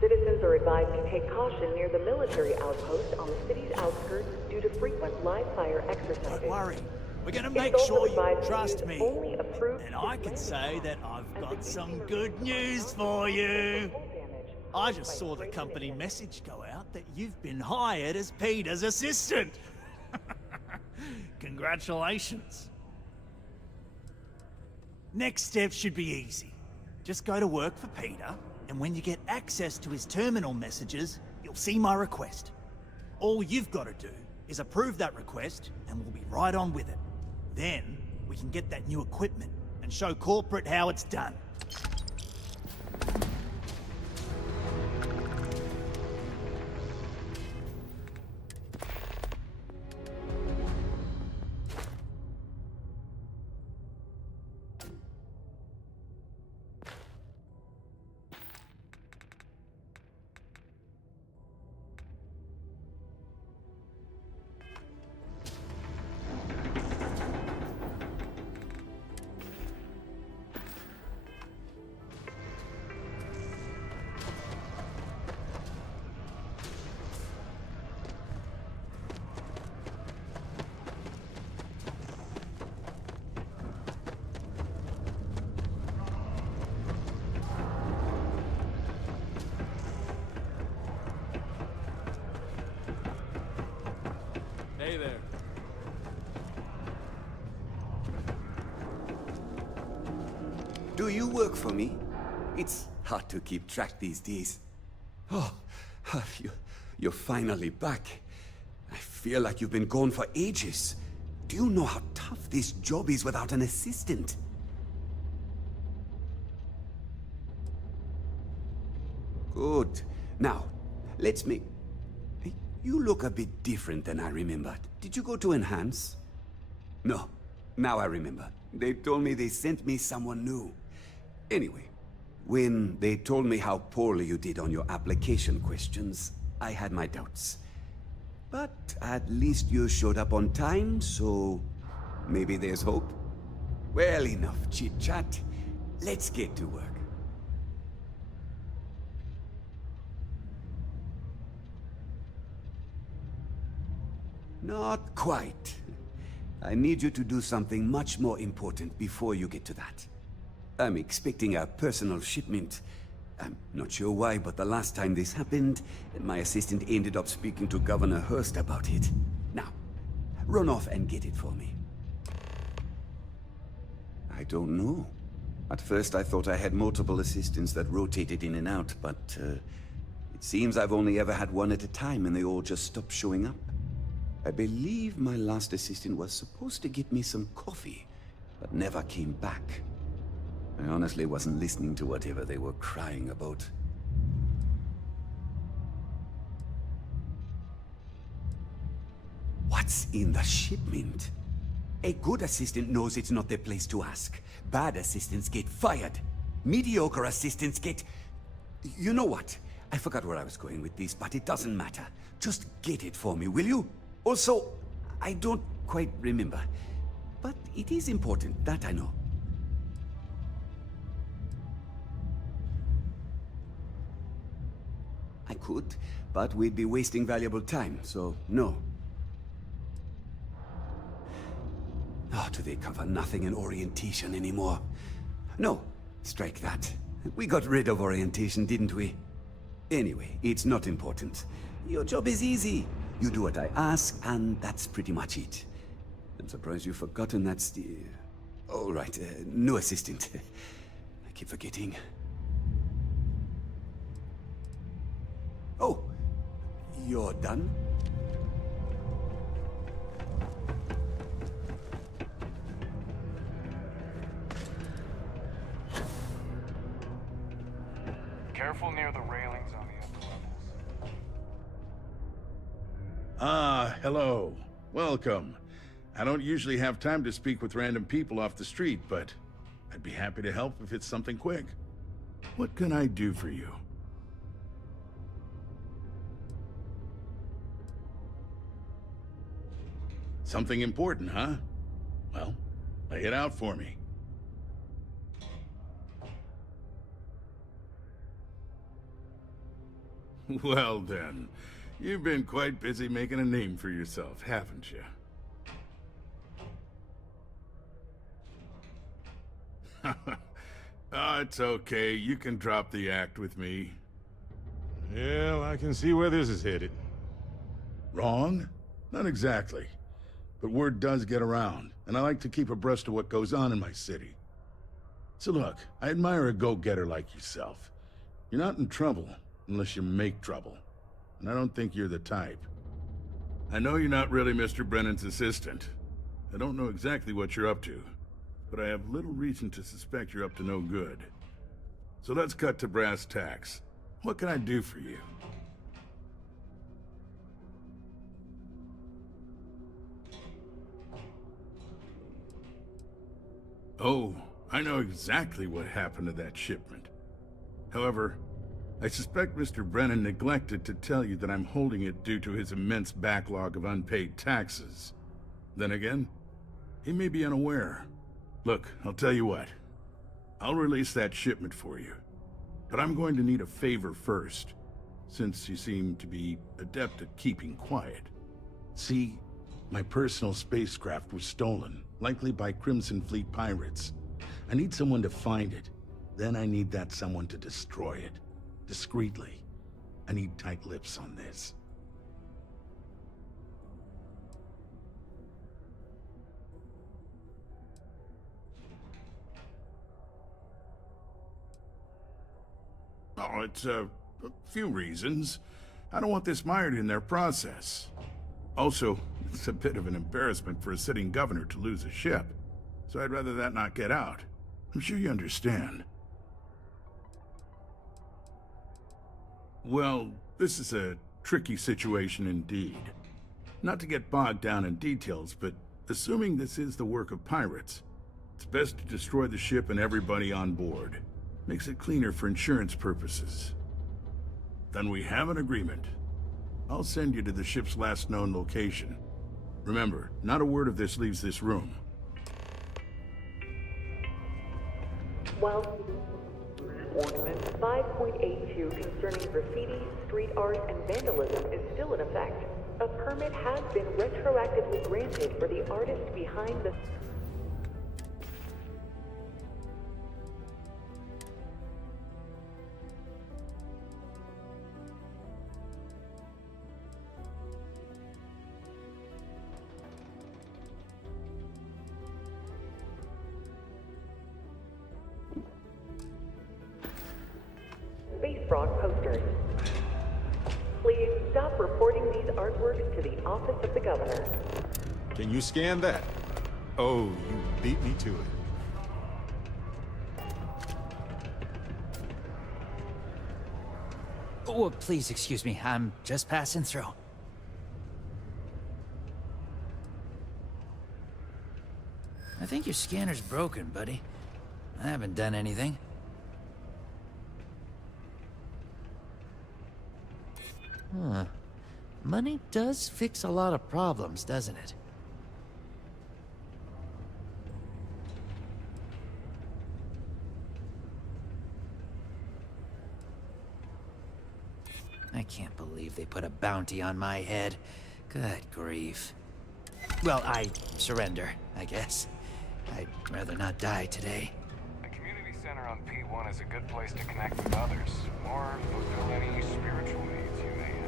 Citizens are advised to take caution near the military outpost on the city's outskirts due to frequent live-fire exercises. Don't worry. We're gonna make sure you trust me. And I can say that I've got some good news for you. I just saw the company message go out that you've been hired as Peter's assistant. Congratulations. Next step should be easy. Just go to work for Peter, and when you get access to his terminal messages, you'll see my request. All you've got to do is approve that request, and we'll be right on with it. Then, we can get that new equipment and show corporate how it's done. Hey there. Do you work for me? It's hard to keep track these days. Oh, you're finally back. I feel like you've been gone for ages. Do you know how tough this job is without an assistant? Good. Now, let's make... You look a bit different than I remembered. Did you go to Enhance? No. Now I remember. They told me they sent me someone new. Anyway, when they told me how poorly you did on your application questions, I had my doubts. But at least you showed up on time, so maybe there's hope. Well, enough chit-chat. Let's get to work. Not quite. I need you to do something much more important before you get to that. I'm expecting a personal shipment. I'm not sure why, but the last time this happened, my assistant ended up speaking to Governor Hurst about it. Now, run off and get it for me. I don't know. At first I thought I had multiple assistants that rotated in and out, but it seems I've only ever had one at a time and they all just stopped showing up. I believe my last assistant was supposed to get me some coffee, but never came back. I honestly wasn't listening to whatever they were crying about. What's in the shipment? A good assistant knows it's not their place to ask. Bad assistants get fired. Mediocre assistants get... You know what? I forgot where I was going with this, but it doesn't matter. Just get it for me, will you? Also, I don't quite remember. But it is important, that I know. I could, but we'd be wasting valuable time, so no. Oh, do they cover nothing in orientation anymore? No, strike that. We got rid of orientation, didn't we? Anyway, it's not important. Your job is easy. You do what I ask, and that's pretty much it. I'm surprised you've forgotten that's the... All right, new assistant. I keep forgetting. Oh, you're done? Careful near the railings on the upper levels. Ah, hello. Welcome. I don't usually have time to speak with random people off the street, but I'd be happy to help if it's something quick. What can I do for you? Something important, huh? Well, lay it out for me. Well then, you've been quite busy making a name for yourself, haven't you? Oh, it's okay. You can drop the act with me. Well, I can see where this is headed. Wrong? Not exactly. But word does get around, and I like to keep abreast of what goes on in my city. So look, I admire a go-getter like yourself. You're not in trouble unless you make trouble. And I don't think you're the type. I know you're not really Mr. Brennan's assistant. I don't know exactly what you're up to, but I have little reason to suspect you're up to no good. So let's cut to brass tacks. What can I do for you? Oh, I know exactly what happened to that shipment. However, I suspect Mr. Brennan neglected to tell you that I'm holding it due to his immense backlog of unpaid taxes. Then again, he may be unaware. Look, I'll tell you what. I'll release that shipment for you. But I'm going to need a favor first, since you seem to be adept at keeping quiet. See, my personal spacecraft was stolen, likely by Crimson Fleet pirates. I need someone to find it. Then I need that someone to destroy it. Discreetly. I need tight lips on this. Well, it's a few reasons. I don't want this mired in their process. Also, it's a bit of an embarrassment for a sitting governor to lose a ship. So I'd rather that not get out. I'm sure you understand. Well, this is a tricky situation indeed. Not to get bogged down in details, but assuming this is the work of pirates, it's best to destroy the ship and everybody on board. Makes it cleaner for insurance purposes. Then we have an agreement. I'll send you to the ship's last known location. Remember, not a word of this leaves this room. While Ordinance 5.82 concerning graffiti, street art, and vandalism is still in effect, a permit has been retroactively granted for the artist behind the... Space Frog posters. Please stop reporting these artworks to the office of the governor. Can you scan that? Oh, you beat me to it. Oh, please excuse me. I'm just passing through. I think your scanner's broken, buddy. I haven't done anything. Huh. Money does fix a lot of problems, doesn't it? I can't believe they put a bounty on my head. Good grief. Well, I surrender, I guess. I'd rather not die today. The community center on P1 is a good place to connect with others, or fulfill any spiritual needs you may have.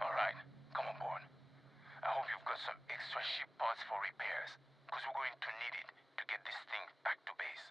All right, come on board. I hope you've got some extra ship parts for repairs, because we're going to need it to get this thing back to base.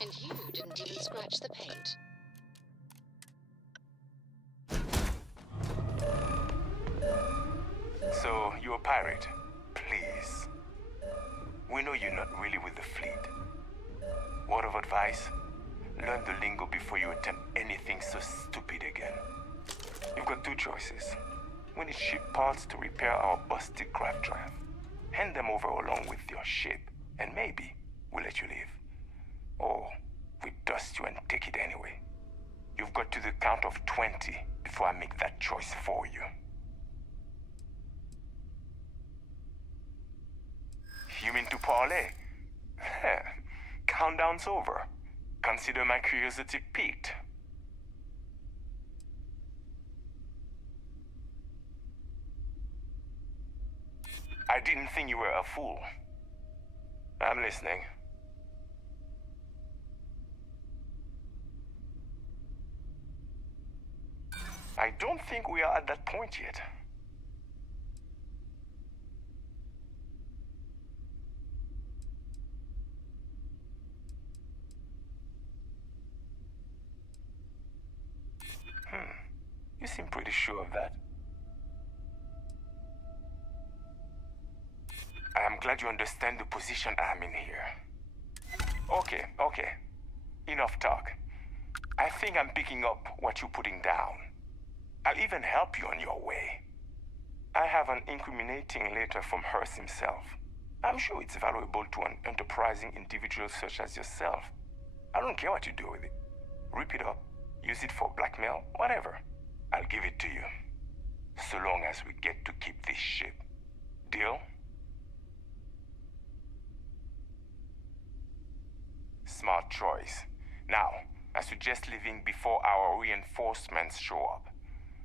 And you didn't even scratch the paint. So, you're a pirate. Please. We know you're not really with the fleet. Word of advice? Learn the lingo before you attempt anything so stupid again. You've got two choices. We need ship parts to repair our busted craft drive. Hand them over along with your ship, and maybe we'll let you leave. Or we dust you and take it anyway. You've got to the count of 20 before I make that choice for you. You mean to parlay? Countdown's over. Consider my curiosity piqued. I didn't think you were a fool. I'm listening. I don't think we are at that point yet. You seem pretty sure of that. I am glad you understand the position I'm in here. Okay. Enough talk. I think I'm picking up what you're putting down. I'll even help you on your way. I have an incriminating letter from Hearst himself. I'm sure it's valuable to an enterprising individual such as yourself. I don't care what you do with it. Rip it up, use it for blackmail, whatever. I'll give it to you. So long as we get to keep this ship. Deal? Smart choice. Now, I suggest leaving before our reinforcements show up.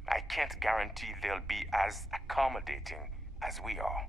I can't guarantee they'll be as accommodating as we are.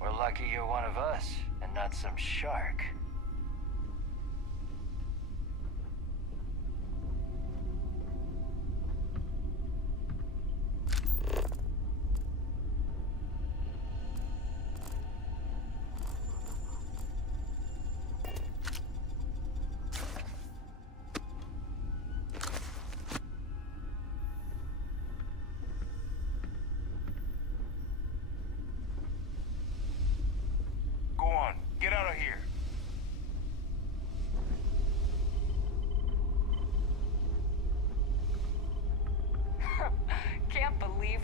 We're lucky you're one of us, and not some shark. Go on, get out of here.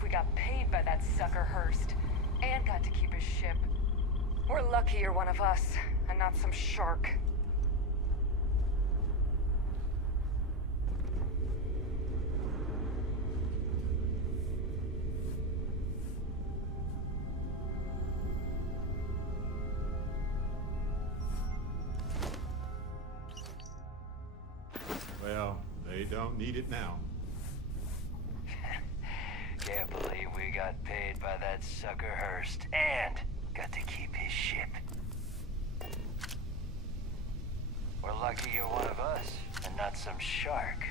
we got paid by that sucker Hurst, and got to keep his ship. We're lucky you're one of us, and not some shark. Well, they don't need it now. Can't believe we got paid by that sucker Hurst and got to keep his ship. We're lucky you're one of us and not some shark.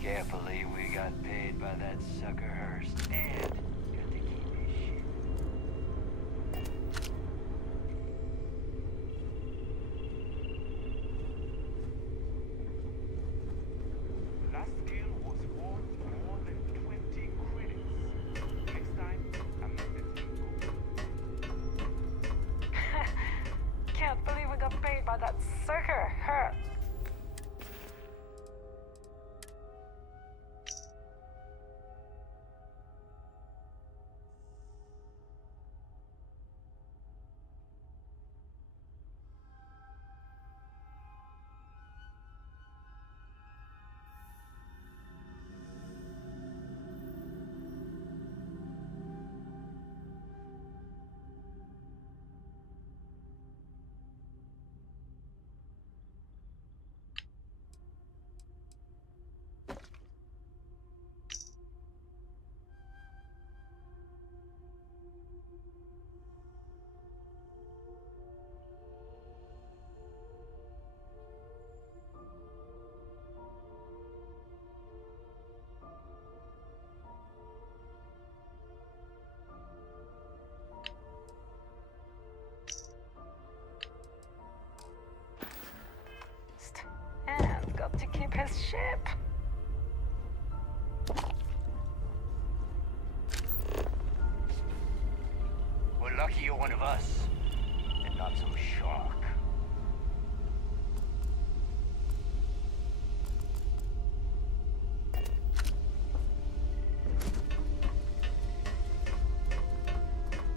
Can't believe we got paid by that sucker Hurst and got to keep his ship. Last kill was worth more than 20 credits. Next time, I'm not letting you go. Can't believe we got paid by that sucker Hurst. And got to keep his ship. We're lucky you're one of us and not some shark.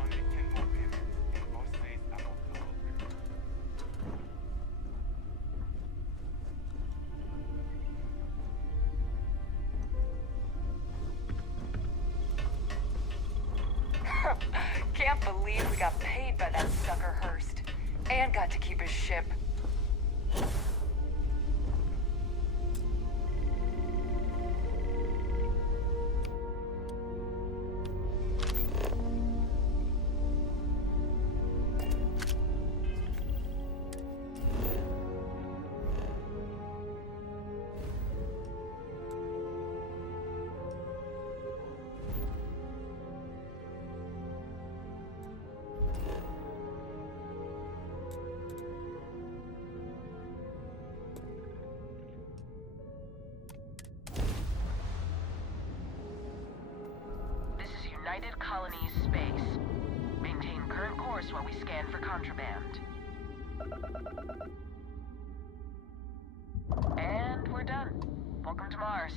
Only 10 more minutes, and boss says I'm off the hook. Can't believe we got paid by that sucker Hurst, and got to keep his ship. United Colonies space. Maintain current course while we scan for contraband. And we're done. Welcome to Mars.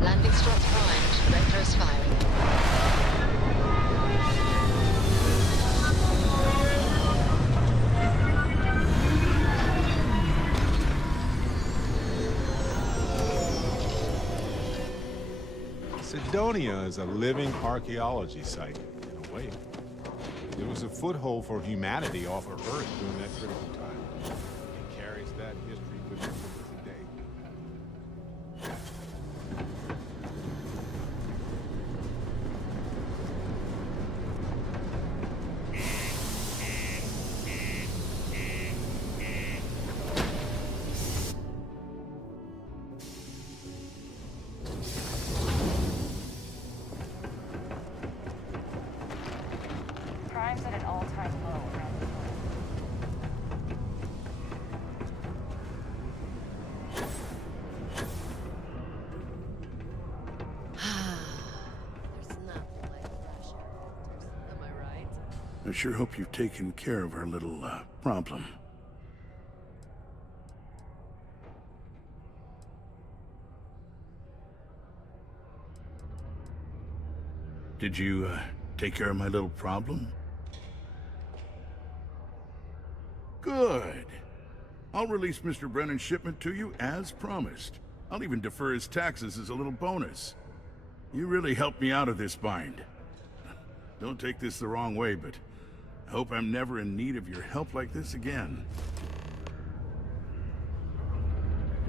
Landing strut primed. Retros firing. Sidonia is a living archaeology site, in a way. It was a foothold for humanity off of Earth during that critical time. It carries that history with it today. Crime's at an all-time low around the world. I sure hope you've taken care of our little, problem. Did you, take care of my little problem? Good. I'll release Mr. Brennan's shipment to you as promised. I'll even defer his taxes as a little bonus. You really helped me out of this bind. Don't take this the wrong way, but I hope I'm never in need of your help like this again.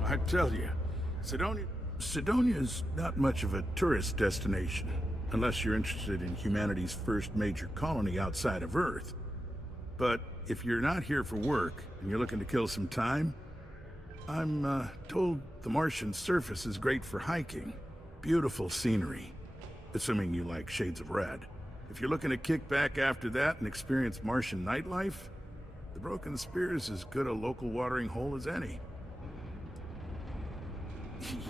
I tell you, Sidonia's not much of a tourist destination, unless you're interested in humanity's first major colony outside of Earth. But if you're not here for work, and you're looking to kill some time, I'm told the Martian surface is great for hiking. Beautiful scenery, assuming you like shades of red. If you're looking to kick back after that and experience Martian nightlife, the Broken Spear is as good a local watering hole as any.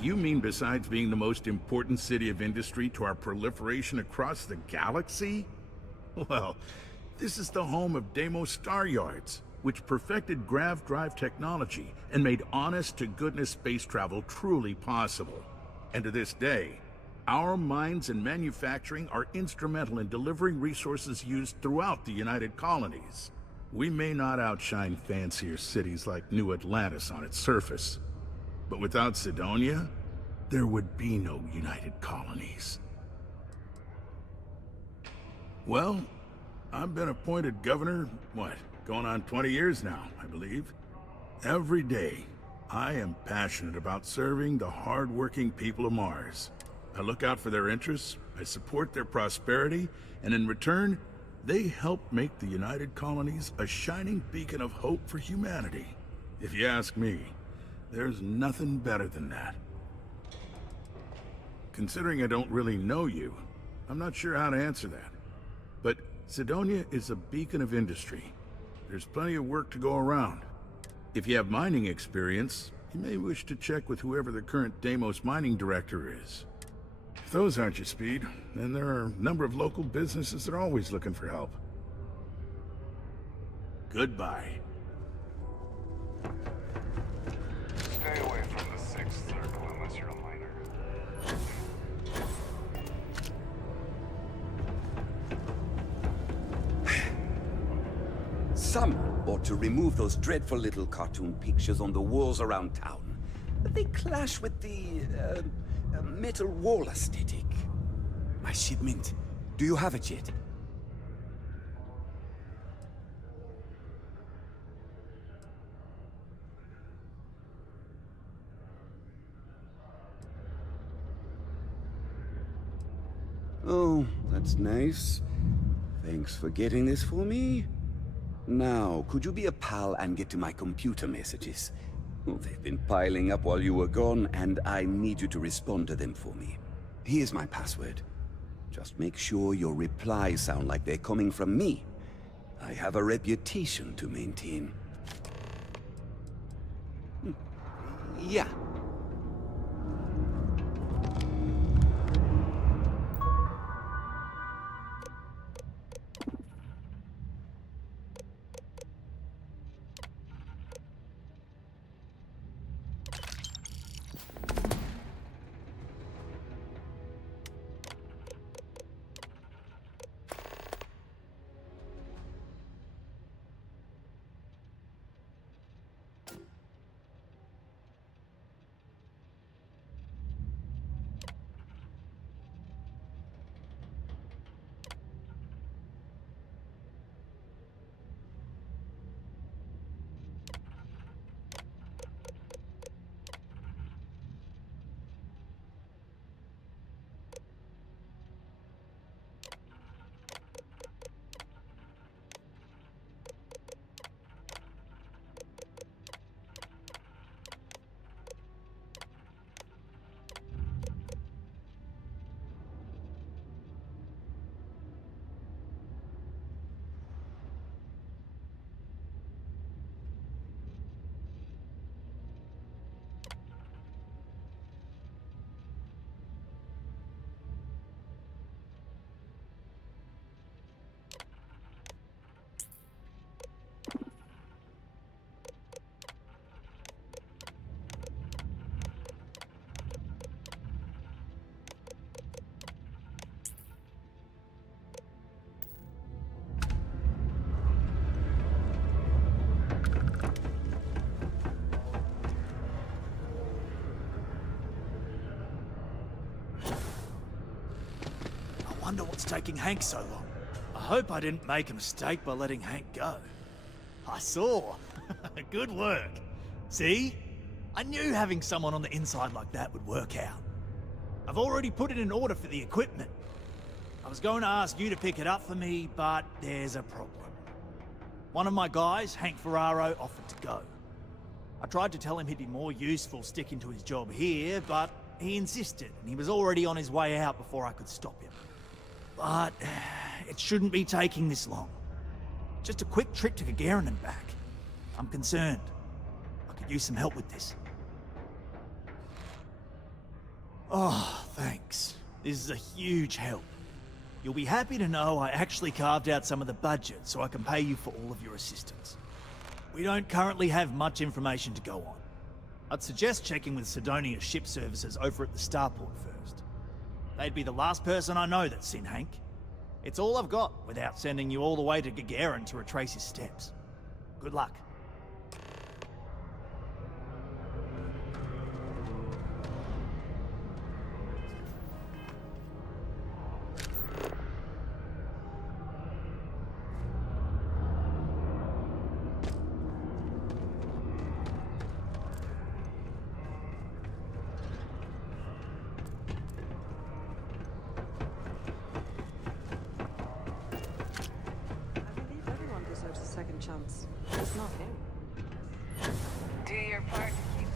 You mean besides being the most important city of industry to our proliferation across the galaxy? Well, this is the home of Deimos Star Yards, which perfected grav drive technology and made honest-to-goodness space travel truly possible. And to this day, our mines and manufacturing are instrumental in delivering resources used throughout the United Colonies. We may not outshine fancier cities like New Atlantis on its surface, but without Sidonia, there would be no United Colonies. Well, I've been appointed governor, going on 20 years now, I believe. Every day, I am passionate about serving the hard-working people of Mars. I look out for their interests, I support their prosperity, and in return, they help make the United Colonies a shining beacon of hope for humanity. If you ask me, there's nothing better than that. Considering I don't really know you, I'm not sure how to answer that. But Sidonia is a beacon of industry. There's plenty of work to go around. If you have mining experience, you may wish to check with whoever the current Deimos mining director is. If those aren't your speed, then there are a number of local businesses that are always looking for help. Goodbye. Stay away from the sixth circle unless you're a miner. Some ought to remove those dreadful little cartoon pictures on the walls around town. They clash with the, metal wall aesthetic. My shipment. Do you have it yet? Oh, that's nice. Thanks for getting this for me. Now, could you be a pal and get to my computer messages? Oh, they've been piling up while you were gone, and I need you to respond to them for me. Here's my password. Just make sure your replies sound like they're coming from me. I have a reputation to maintain. Yeah. taking Hank so long. I hope I didn't make a mistake by letting Hank go. I saw. Good work. See? I knew having someone on the inside like that would work out. I've already put it in order for the equipment. I was going to ask you to pick it up for me, but there's a problem. One of my guys, Hank Ferraro, offered to go. I tried to tell him he'd be more useful sticking to his job here, but he insisted, and he was already on his way out before I could stop him. But it shouldn't be taking this long. Just a quick trip to Gagarin and back. I'm concerned. I could use some help with this. Oh, thanks. This is a huge help. You'll be happy to know I actually carved out some of the budget so I can pay you for all of your assistance. We don't currently have much information to go on. I'd suggest checking with Sidonia's ship services over at the starport first. They'd be the last person I know that's seen Hank. It's all I've got without sending you all the way to Gagarin to retrace his steps. Good luck. Chance. It's not him. Do your part to keep...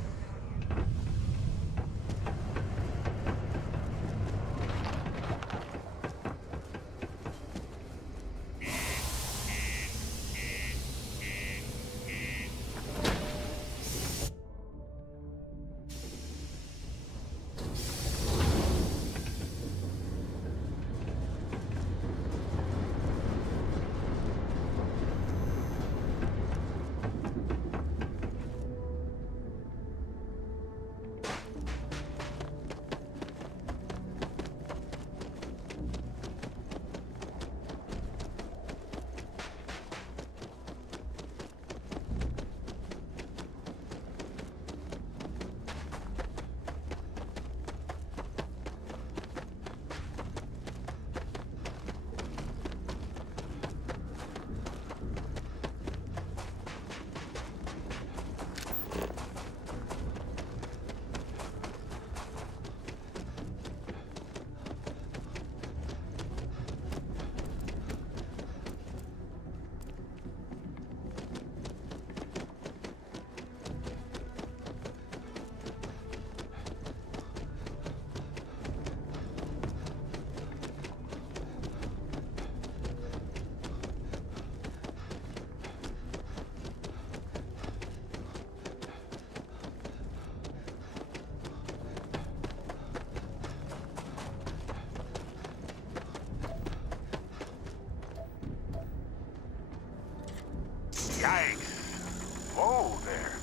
Yikes. Whoa there.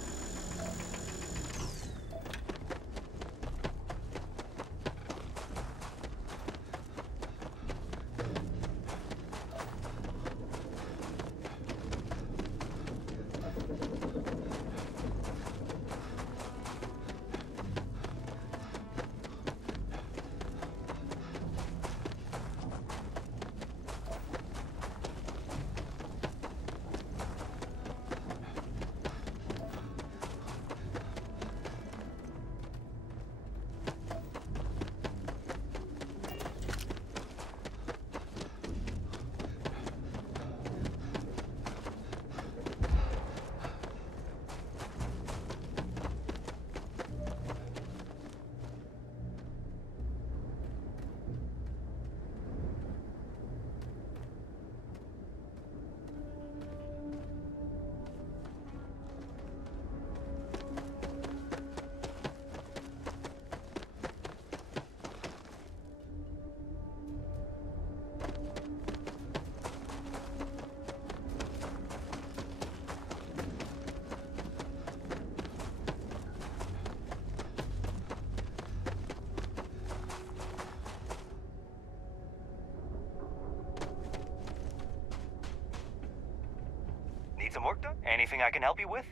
Some work done? Anything I can help you with?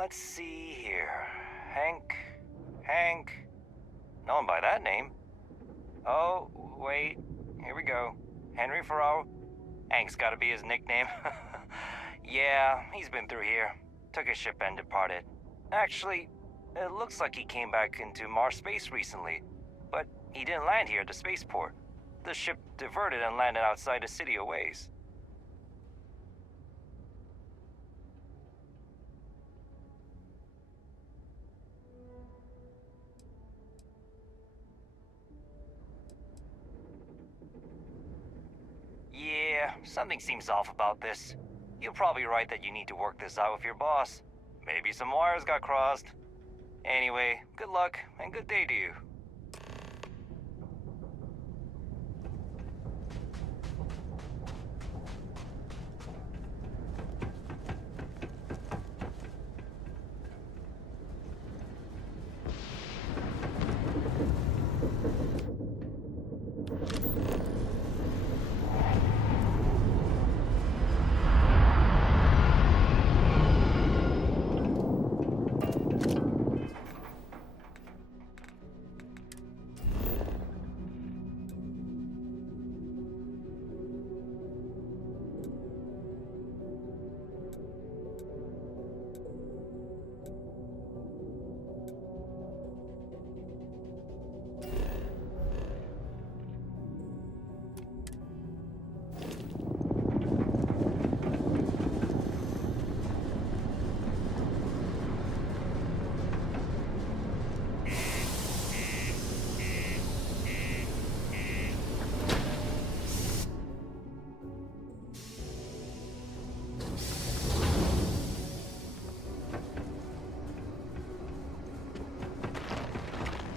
let's see here. Hank. No one by that name. Oh, wait. Here we go. Henry Farrow. Hank's gotta be his nickname. Yeah, he's been through here. Took his ship and departed. Actually, it looks like he came back into Mars space recently. But he didn't land here at the spaceport. The ship diverted and landed outside the city a ways. Yeah, something seems off about this. You're probably right that you need to work this out with your boss. Maybe some wires got crossed. Anyway, good luck and good day to you.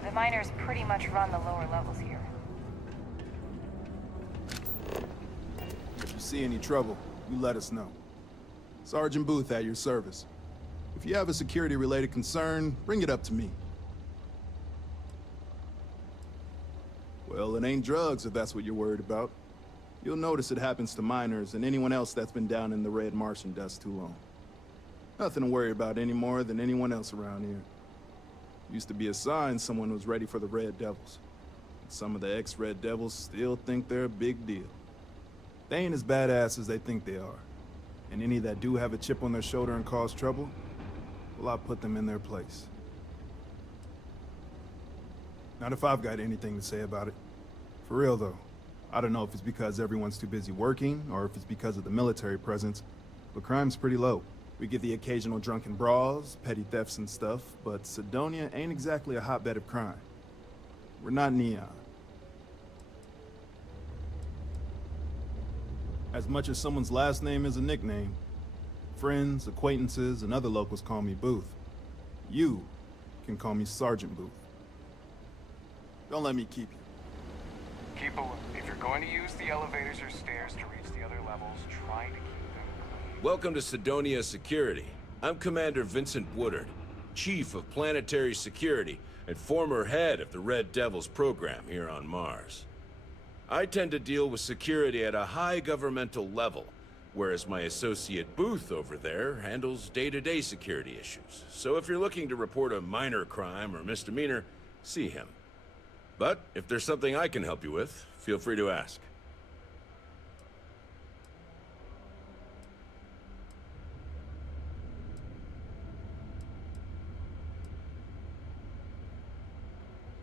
The miners pretty much run the lower levels here. If you see any trouble, you let us know. Sergeant Booth at your service. If you have a security-related concern, bring it up to me. Well, it ain't drugs if that's what you're worried about. You'll notice it happens to miners and anyone else that's been down in the red Martian dust too long. Nothing to worry about any more than anyone else around here. Used to be a sign someone was ready for the Red Devils. And some of the ex-Red Devils still think they're a big deal. They ain't as badass as they think they are. And any that do have a chip on their shoulder and cause trouble, well, I'll put them in their place. Not if I've got anything to say about it. For real, though. I don't know if it's because everyone's too busy working, or if it's because of the military presence, but crime's pretty low. We get the occasional drunken brawls, petty thefts and stuff, but Cydonia ain't exactly a hotbed of crime. We're not Neon. As much as someone's last name is a nickname, friends, acquaintances, and other locals call me Booth. You can call me Sergeant Booth. Don't let me keep you. Keep away. If you're going to use the elevators or stairs to reach the other levels, try to keep them clean. Welcome to Cydonia Security. I'm Commander Vincent Woodard, Chief of Planetary Security and former head of the Red Devils program here on Mars. I tend to deal with security at a high governmental level, whereas my associate Booth over there handles day-to-day security issues. So if you're looking to report a minor crime or misdemeanor, see him. But if there's something I can help you with, feel free to ask.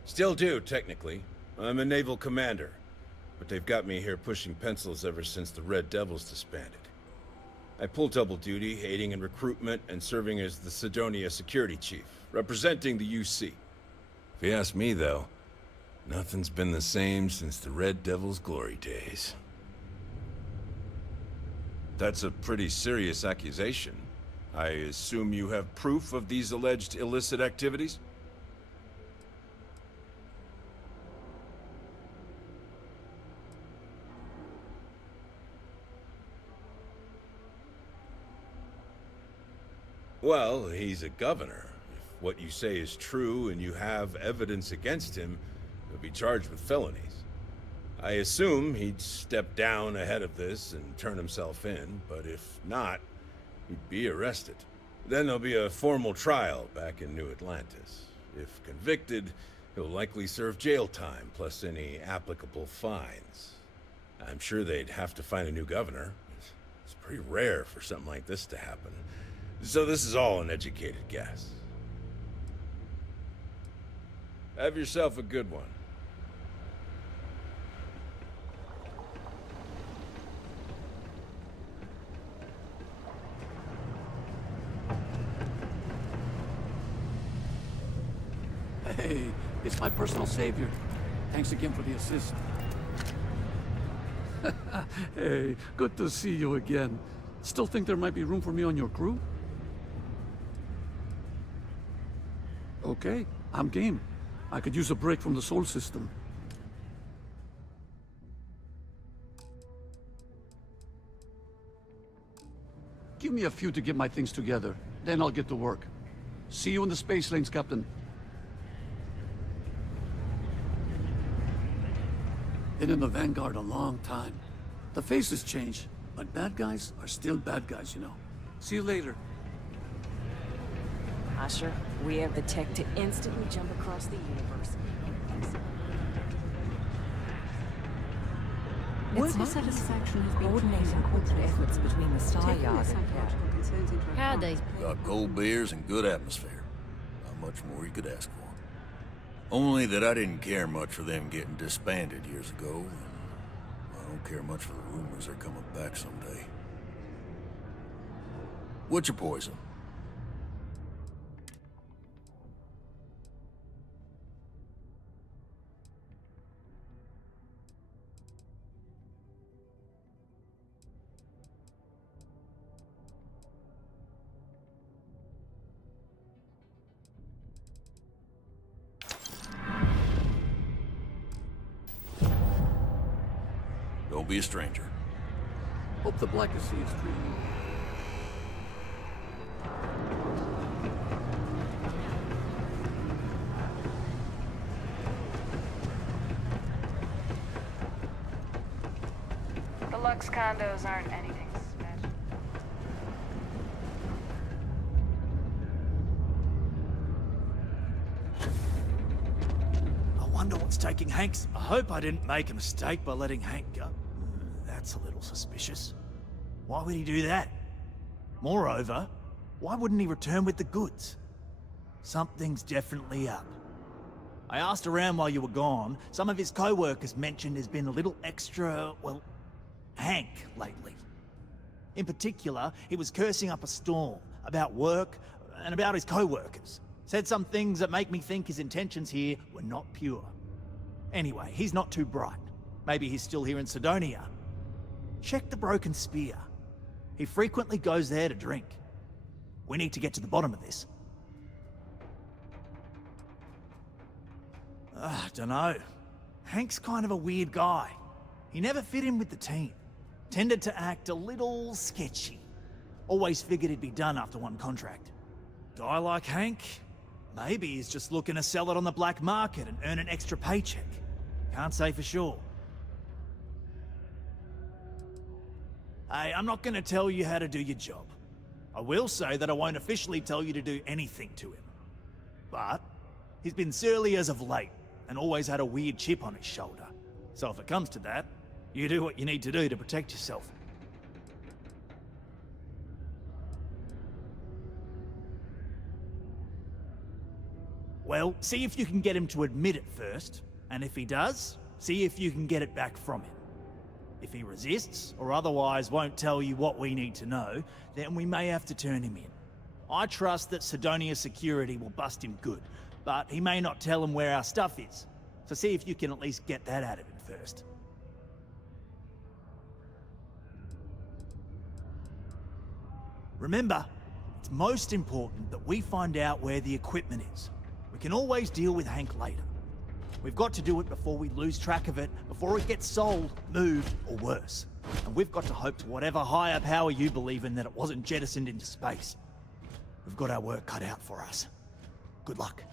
Still do, technically. I'm a naval commander. But they've got me here pushing pencils ever since the Red Devils disbanded. I pull double duty, aiding in recruitment and serving as the Cydonia Security Chief, representing the UC. If you ask me, though, nothing's been the same since the Red Devils' glory days. That's a pretty serious accusation. I assume you have proof of these alleged illicit activities? Well, he's a governor. If what you say is true and you have evidence against him, he'll be charged with felonies. I assume he'd step down ahead of this and turn himself in, but if not, he'd be arrested. Then there'll be a formal trial back in New Atlantis. If convicted, he'll likely serve jail time, plus any applicable fines. I'm sure they'd have to find a new governor. It's pretty rare for something like this to happen. So this is all an educated guess. Have yourself a good one. Hey, it's my personal savior. Thanks again for the assist. Hey, good to see you again. Still think there might be room for me on your crew? Okay, I'm game. I could use a break from the Sol system. Give me a few to get my things together, then I'll get to work. See you in the space lanes, Captain. Been in the Vanguard a long time. The faces change, but bad guys are still bad guys, you know. See you later. Asher, we have the tech to instantly jump across the universe. Worker satisfaction has been coordinating corporate efforts between the Star Yard and Howdy. Got cold beers and good atmosphere. Not much more you could ask for. Only that I didn't care much for them getting disbanded years ago, and I don't care much for the rumors they're coming back someday. What's your poison? Don't be a stranger. Hope the Black Sea is treating The Lux condos aren't anything special. I wonder what's taking Hank's... I hope I didn't make a mistake by letting Hank go. That's a little suspicious. Why would he do that? Moreover, why wouldn't he return with the goods? Something's definitely up. I asked around while you were gone. Some of his co-workers mentioned there's been a little extra, well, Hank lately. In particular, he was cursing up a storm about work and about his co-workers. Said some things that make me think his intentions here were not pure. Anyway, he's not too bright. Maybe he's still here in Sidonia. Check the Broken Spear. He frequently goes there to drink. We need to get to the bottom of this. Dunno. Hank's kind of a weird guy. He never fit in with the team. Tended to act a little sketchy. Always figured he'd be done after one contract. Guy like Hank? Maybe he's just looking to sell it on the black market and earn an extra paycheck. Can't say for sure. Hey, I'm not gonna tell you how to do your job. I will say that I won't officially tell you to do anything to him. But he's been surly as of late, and always had a weird chip on his shoulder. So if it comes to that, you do what you need to do to protect yourself. Well, see if you can get him to admit it first, and if he does, see if you can get it back from him. If he resists, or otherwise won't tell you what we need to know, then we may have to turn him in. I trust that Sidonia security will bust him good, but he may not tell him where our stuff is. So see if you can at least get that out of him first. Remember, it's most important that we find out where the equipment is. We can always deal with Hank later. We've got to do it before we lose track of it, before it gets sold, moved, or worse. And we've got to hope to whatever higher power you believe in that it wasn't jettisoned into space. We've got our work cut out for us. Good luck.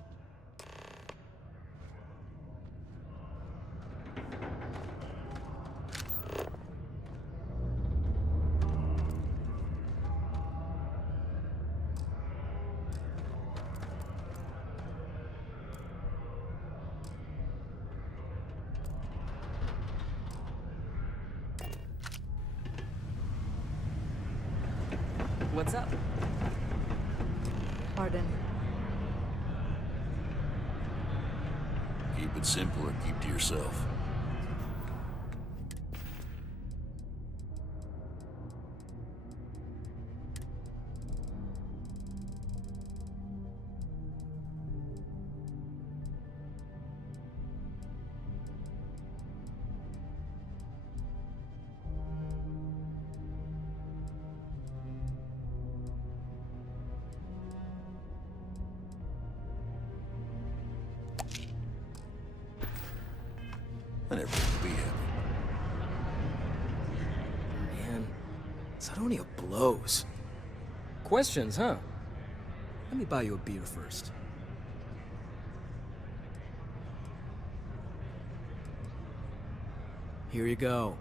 What's up? Pardon. Keep it simple or keep to yourself. And everyone will be happy. Man, Sardonia blows. Questions, huh? Let me buy you a beer first. Here you go.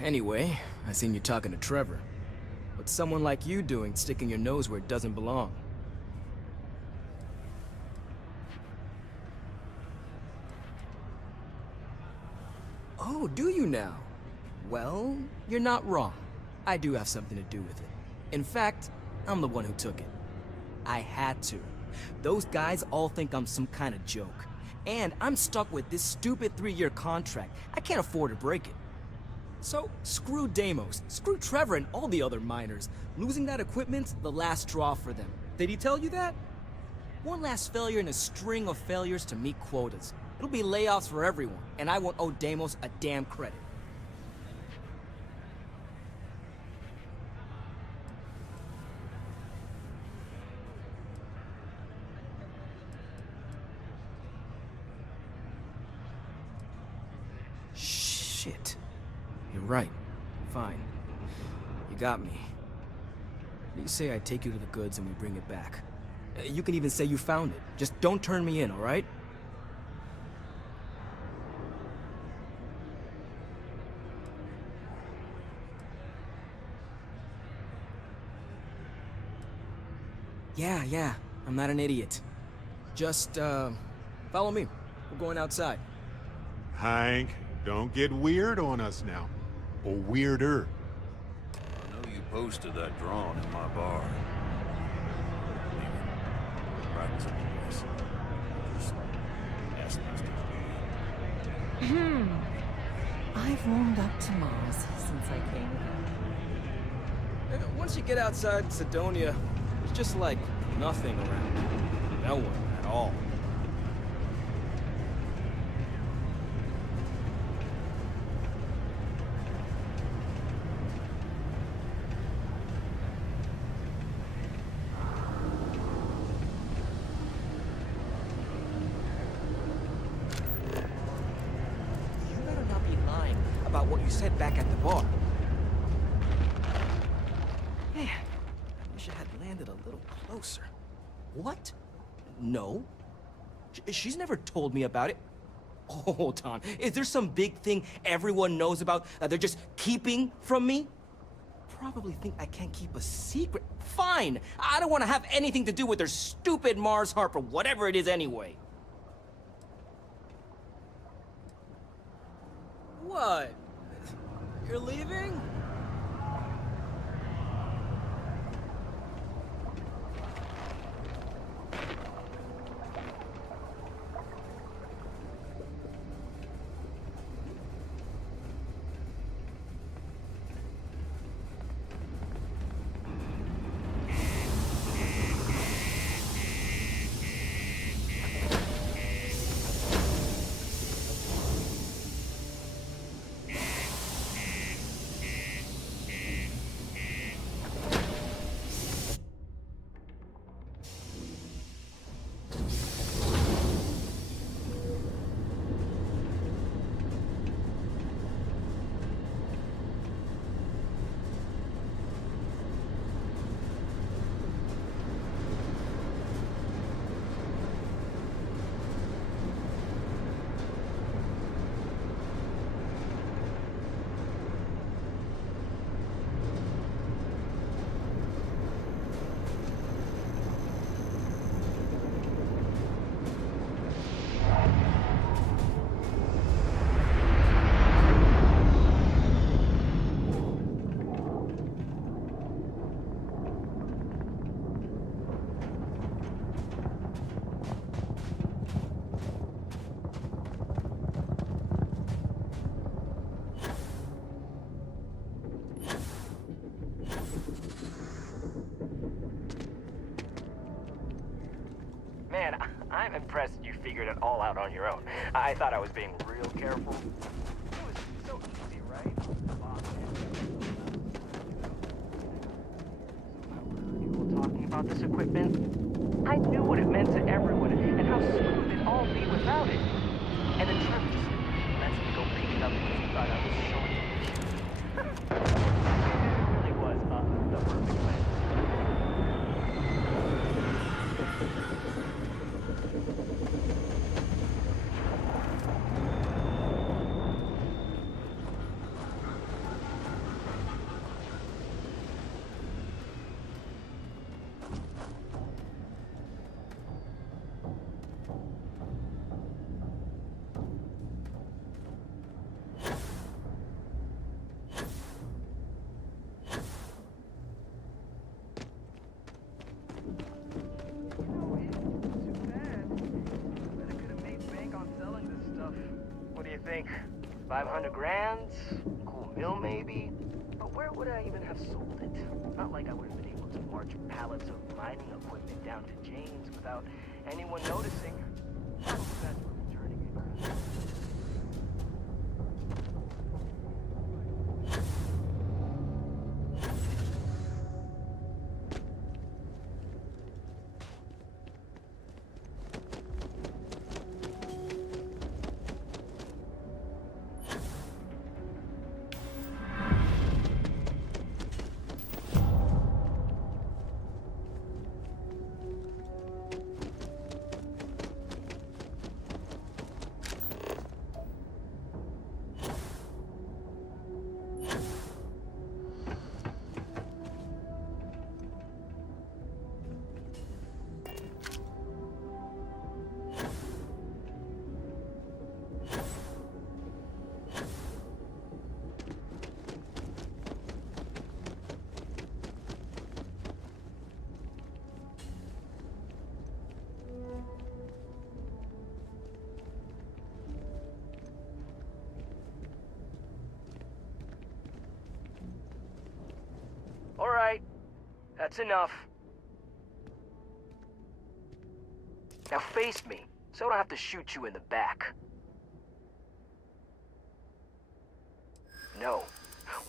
Anyway, I seen you talking to Trevor. What's someone like you doing sticking your nose where it doesn't belong? Oh, do you now? Well, you're not wrong. I do have something to do with it. In fact, I'm the one who took it. I had to. Those guys all think I'm some kind of joke. And I'm stuck with this stupid 3-year contract. I can't afford to break it. So, screw Deimos, screw Trevor and all the other miners. Losing that equipment's the last straw for them. Did he tell you that? One last failure in a string of failures to meet quotas. It'll be layoffs for everyone, and I won't owe Deimos a damn credit. Shit. You're right. Fine. You got me. You say I take you to the goods and we bring it back. You can even say you found it. Just don't turn me in, all right? Yeah, I'm not an idiot. Just, follow me. We're going outside. Hank, don't get weird on us now. Or weirder. I know you posted that drawing in my bar. Practice it, please. Just ask next time. I've warmed up to Mars since I came here. Once you get outside Cydonia, it's just like nothing around. No one at all. You better not be lying about what you said back at the bar. Man, I wish I had landed a little closer. What? No. She's never told me about it. Hold on. Is there some big thing everyone knows about that they're just keeping from me? Probably think I can't keep a secret. Fine. I don't want to have anything to do with their stupid Mars harp or whatever it is anyway. What? You're leaving? I'm impressed you figured it all out on your own. I thought I was being real careful. It was so easy, right? People talking about this equipment. I knew what it meant to everyone and how screwed it'd all be without it. And then Travis lets me go pick it up because he thought I was showing him. It really was the perfect plan. What do you think? 500 grand? Cool meal maybe? But where would I even have sold it? Not like I would have been able to march pallets of mining equipment down to Jane's without anyone noticing. That's what returning it. All right, that's enough. Now face me, so I don't have to shoot you in the back. No,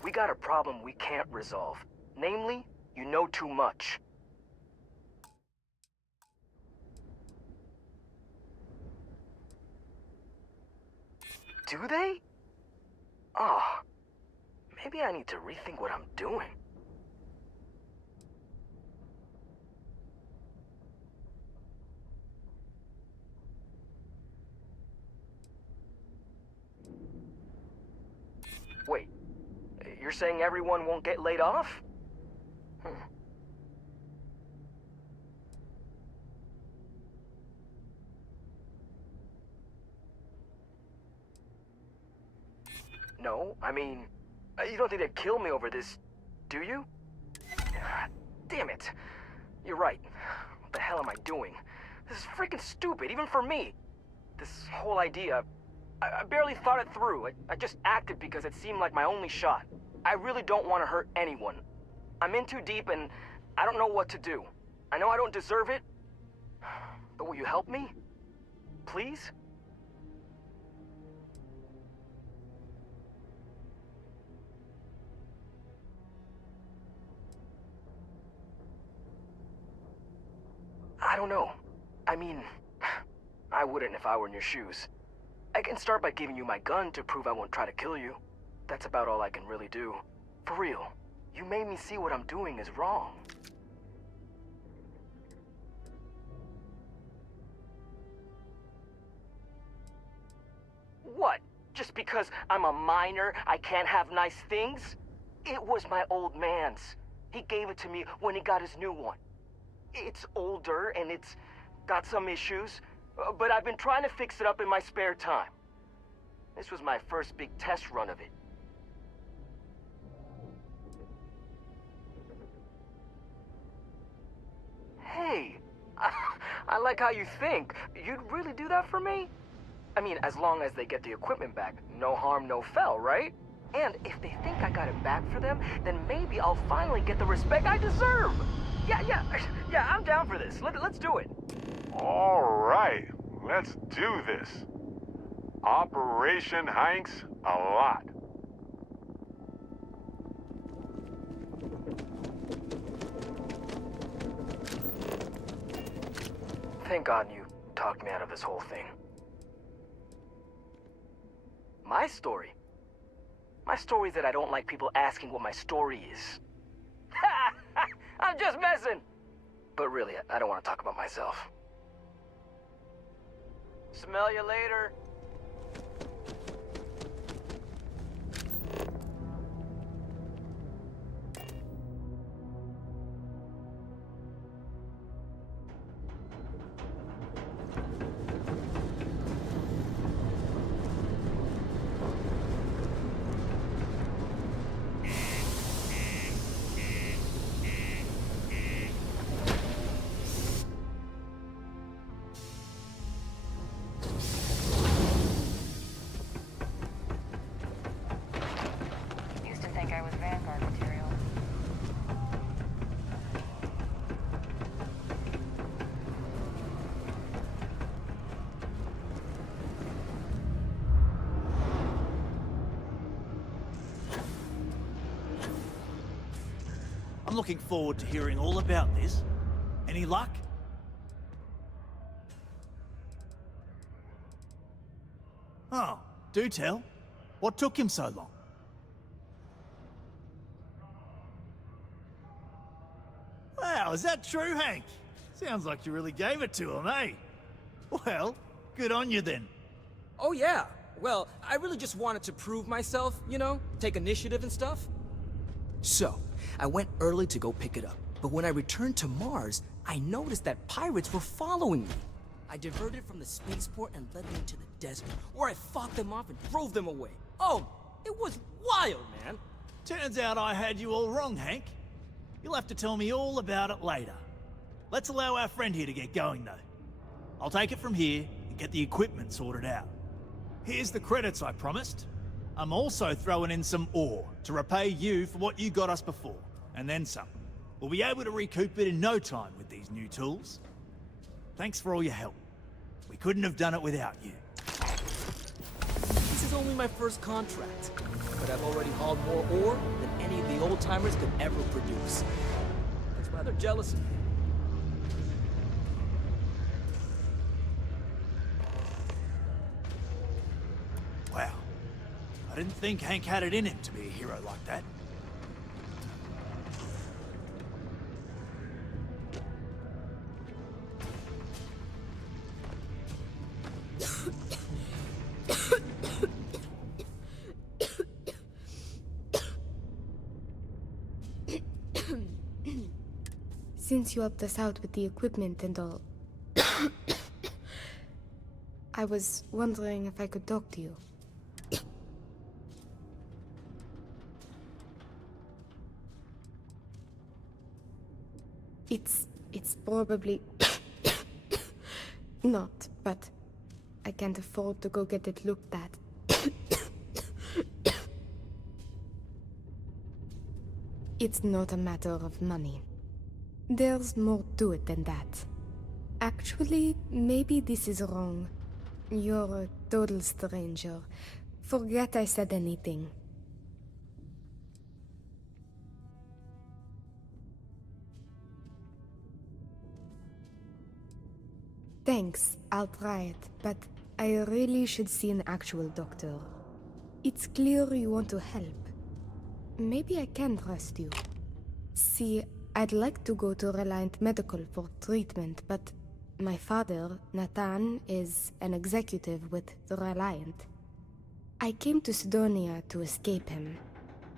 we got a problem we can't resolve. Namely, you know too much. Do they? Oh, maybe I need to rethink what I'm doing. Wait, you're saying everyone won't get laid off? No, I mean, you don't think they'd kill me over this, do you? Damn it. You're right. What the hell am I doing? This is freaking stupid, even for me. This whole idea, I barely thought it through. I just acted because it seemed like my only shot. I really don't want to hurt anyone. I'm in too deep and I don't know what to do. I know I don't deserve it, but will you help me? Please? I don't know. I mean, I wouldn't if I were in your shoes. I can start by giving you my gun to prove I won't try to kill you. That's about all I can really do. For real, you made me see what I'm doing is wrong. What? Just because I'm a minor, I can't have nice things? It was my old man's. He gave it to me when he got his new one. It's older and it's got some issues, but I've been trying to fix it up in my spare time. This was my first big test run of it. Hey, I like how you think. You'd really do that for me? I mean, as long as they get the equipment back, no harm, no foul, right? And if they think I got it back for them, then maybe I'll finally get the respect I deserve. Yeah, I'm down for this. Let's do it. All right. Let's do this. Operation Hanks a lot. Thank God you talked me out of this whole thing. My story? My story is that I don't like people asking what my story is. I'm just messing! But really, I don't want to talk about myself. Smell you later. I'm looking forward to hearing all about this. Any luck? Oh, do tell. What took him so long? Wow, is that true, Hank? Sounds like you really gave it to him, eh? Well, good on you then. Oh yeah. Well, I really just wanted to prove myself, you know? Take initiative and stuff. So, I went early to go pick it up. But when I returned to Mars, I noticed that pirates were following me. I diverted from the spaceport and led them to the desert, where I fought them off and drove them away. Oh, it was wild, man. Turns out I had you all wrong, Hank. You'll have to tell me all about it later. Let's allow our friend here to get going, though. I'll take it from here and get the equipment sorted out. Here's the credits I promised. I'm also throwing in some ore to repay you for what you got us before, and then some. We'll be able to recoup it in no time with these new tools. Thanks for all your help. We couldn't have done it without you. This is only my first contract, but I've already hauled more ore than any of the old-timers could ever produce. That's rather jealous of me. Wow. I didn't think Hank had it in him to be a hero like that. Since you helped us out with the equipment and all, I was wondering if I could talk to you. It's probably not, but I can't afford to go get it looked at. It's not a matter of money. There's more to it than that. Actually, maybe this is wrong. You're a total stranger. Forget I said anything. Thanks, I'll try it, but I really should see an actual doctor. It's clear you want to help. Maybe I can trust you. See, I'd like to go to Reliant Medical for treatment, but my father, Nathan, is an executive with the Reliant. I came to Sidonia to escape him.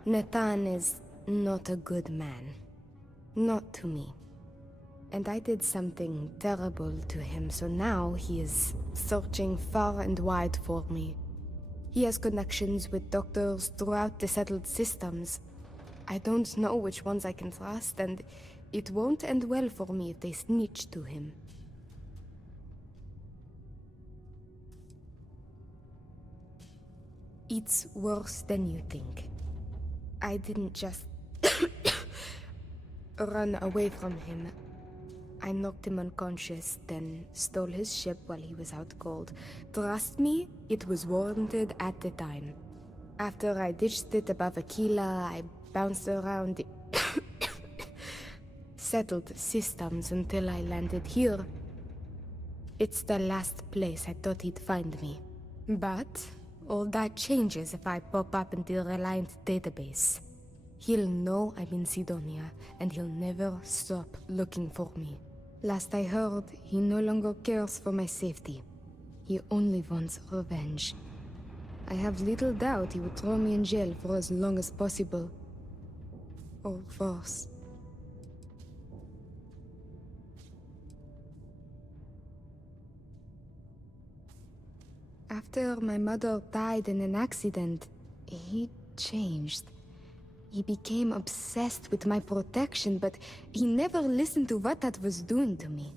Nathan is not a good man. Not to me. And I did something terrible to him, so now he is searching far and wide for me. He has connections with doctors throughout the settled systems. I don't know which ones I can trust, and it won't end well for me if they snitch to him. It's worse than you think. I didn't just run away from him. I knocked him unconscious, then stole his ship while he was out cold. Trust me, it was warranted at the time. After I ditched it above Aquila, I bounced around the settled systems until I landed here. It's the last place I thought he'd find me. But all that changes if I pop up in the Reliant database. He'll know I'm in Sidonia, and he'll never stop looking for me. Last I heard, he no longer cares for my safety. He only wants revenge. I have little doubt he would throw me in jail for as long as possible. Or worse. After my mother died in an accident, he changed. He became obsessed with my protection, but he never listened to what that was doing to me.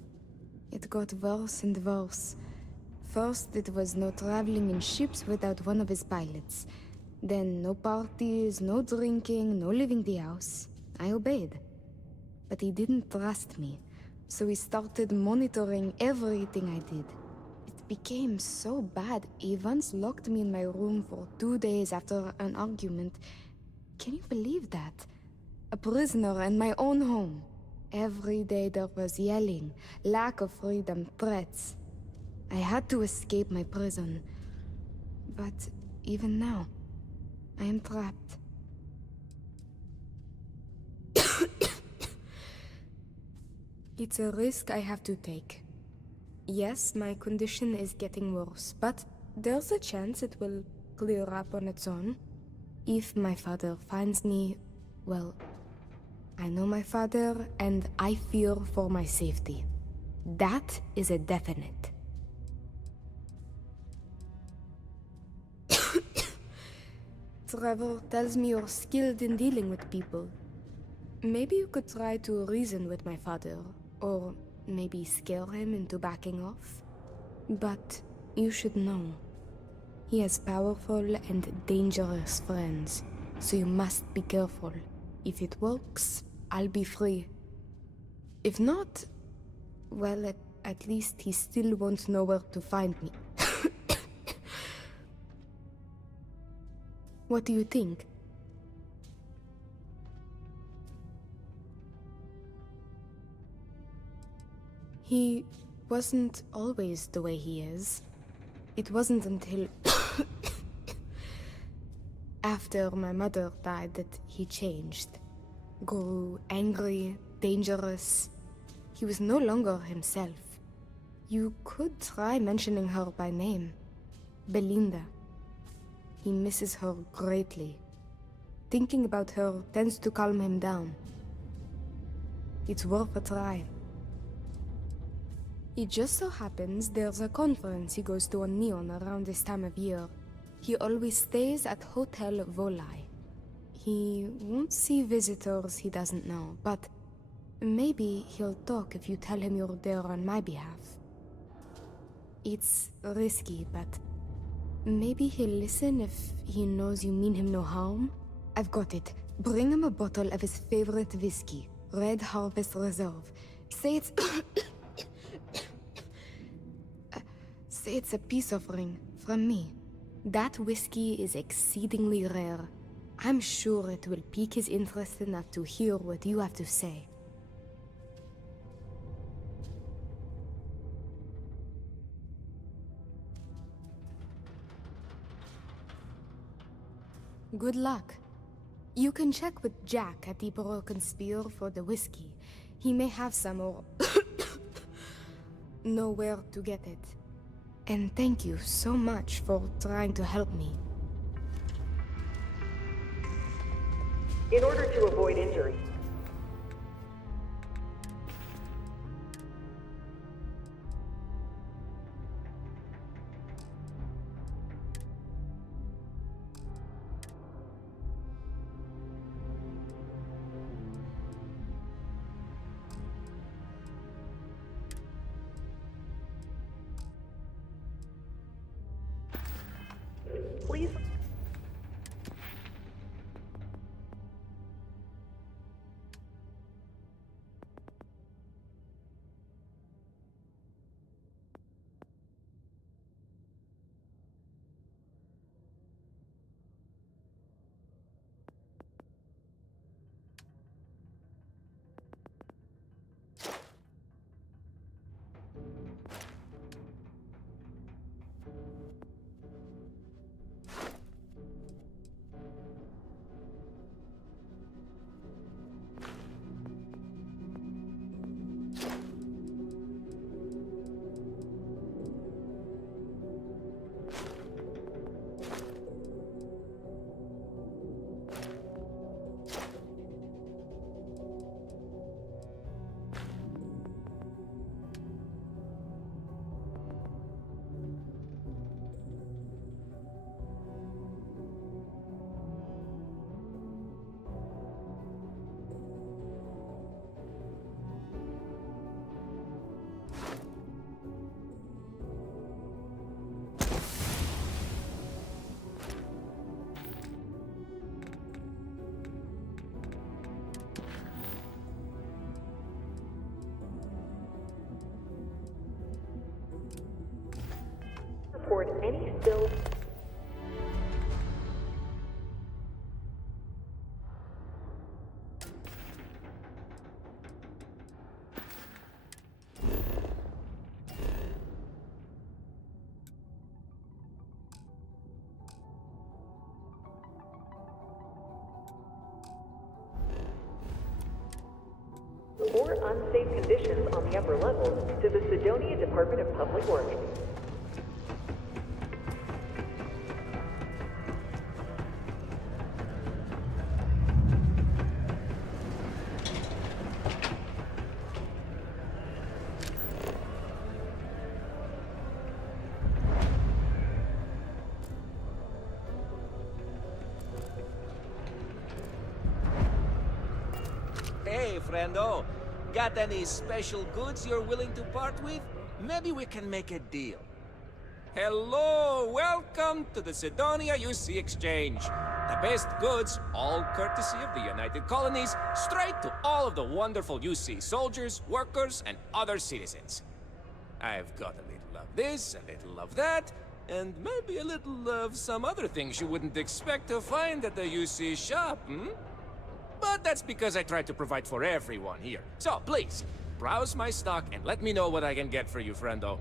It got worse and worse. First, it was no traveling in ships without one of his pilots. Then no parties, no drinking, no leaving the house. I obeyed. But he didn't trust me, so he started monitoring everything I did. It became so bad, he once locked me in my room for 2 days after an argument. Can you believe that? A prisoner in my own home. Every day there was yelling, lack of freedom, threats. I had to escape my prison. But even now, I am trapped. It's a risk I have to take. Yes, my condition is getting worse, but there's a chance it will clear up on its own. If my father finds me, well, I know my father and I fear for my safety. That is a definite. Trevor tells me you're skilled in dealing with people. Maybe you could try to reason with my father, or maybe scare him into backing off. But you should know. He has powerful and dangerous friends, so you must be careful. If it works, I'll be free. If not, well, at least he still won't know where to find me. What do you think? He wasn't always the way he is. It wasn't until after my mother died that he changed. Grew angry, dangerous. He was no longer himself. You could try mentioning her by name. Belinda. He misses her greatly. Thinking about her tends to calm him down. It's worth a try. It just so happens there's a conference he goes to on Neon around this time of year. He always stays at Hotel Volai. He won't see visitors he doesn't know, but maybe he'll talk if you tell him you're there on my behalf. It's risky, but maybe he'll listen if he knows you mean him no harm. I've got it. Bring him a bottle of his favorite whiskey, Red Harvest Reserve. Say it's... Say it's a peace offering from me. That whiskey is exceedingly rare. I'm sure it will pique his interest enough to hear what you have to say. Good luck. You can check with Jack at the Broken Spear for the whiskey. He may have some or know where to get it. And thank you so much for trying to help me. In order to avoid injury, please. report any spills. Or unsafe conditions on the upper levels to the Sidonia Department of Public Works. Hey, friendo. Got any special goods you're willing to part with? Maybe we can make a deal. Hello, welcome to the Sidonia UC Exchange. The best goods, all courtesy of the United Colonies, straight to all of the wonderful UC soldiers, workers, and other citizens. I've got a little of this, a little of that, and maybe a little of some other things you wouldn't expect to find at the UC shop, But that's because I try to provide for everyone here. So, please, browse my stock and let me know what I can get for you, friendo.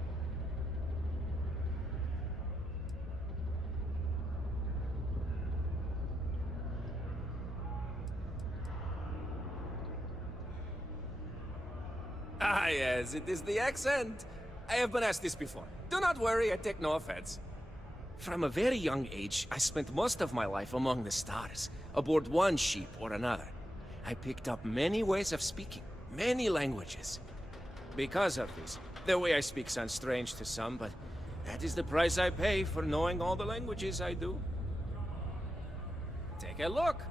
Ah, yes, it is the accent. I have been asked this before. Do not worry, I take no offense. From a very young age, I spent most of my life among the stars, aboard one ship or another. I picked up many ways of speaking, many languages. Because of this, the way I speak sounds strange to some, but that is the price I pay for knowing all the languages I do. Take a look.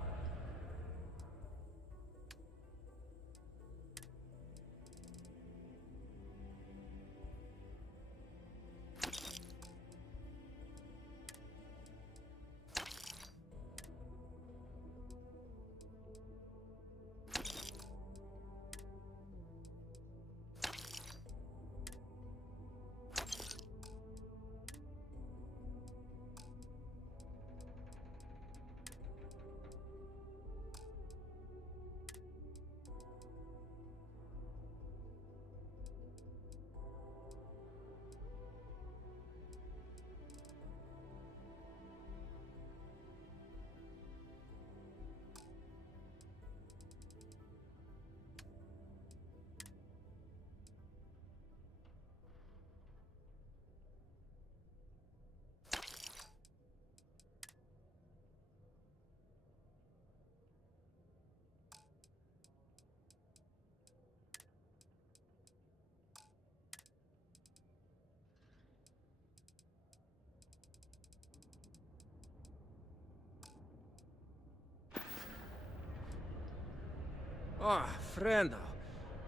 Oh, friendo,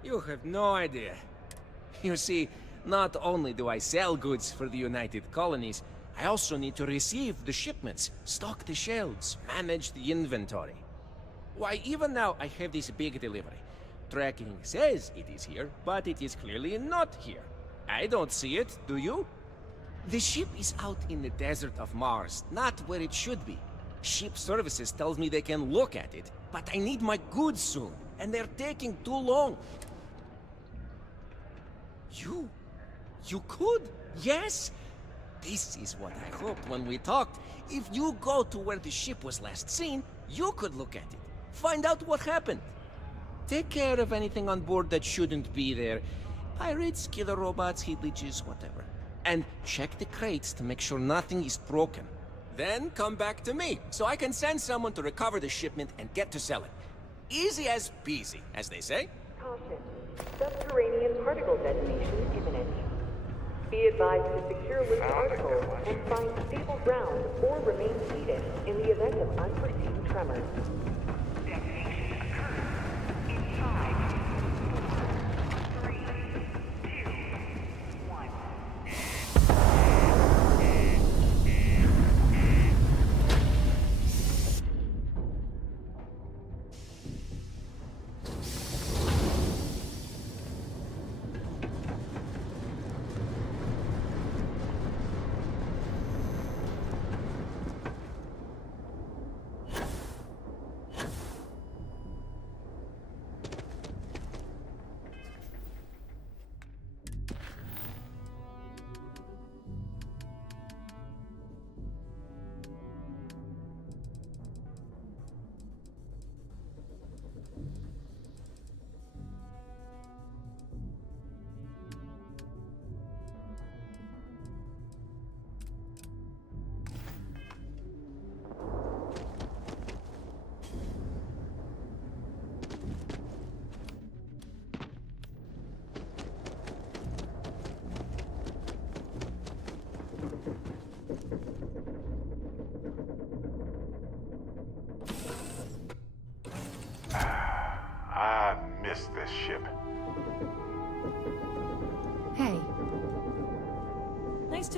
you have no idea. You see, not only do I sell goods for the United Colonies, I also need to receive the shipments, stock the shelves, manage the inventory. Why, even now I have this big delivery. Tracking says it is here, but it is clearly not here. I don't see it, do you? The ship is out in the desert of Mars, not where it should be. Ship services tells me they can look at it, but I need my goods soon, and they're taking too long. You could? Yes? This is what I hoped when we talked. If you go to where the ship was last seen, you could look at it. Find out what happened. Take care of anything on board that shouldn't be there. Pirates, killer robots, heat leeches, whatever. And check the crates to make sure nothing is broken. Then come back to me, so I can send someone to recover the shipment and get to selling. Easy as peasy, as they say. Caution. Subterranean particle detonation imminent. Be advised to secure loose articles and find stable ground or remain seated in the event of unforeseen tremors. Detonation occurs in 5, 4, 3, 2, 1.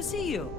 to see you.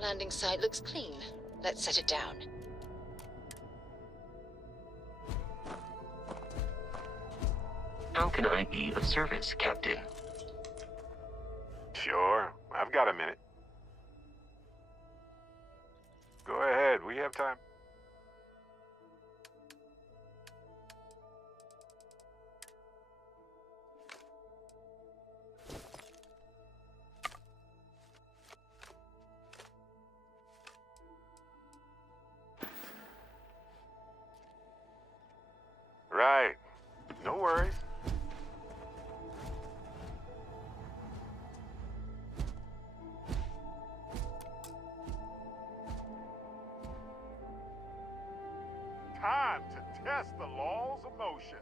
Landing site looks clean. Let's set it down. How can I be of service, Captain? Sure, I've got a minute. Go ahead, we have time. Right. No worries. Time to test the laws of motion.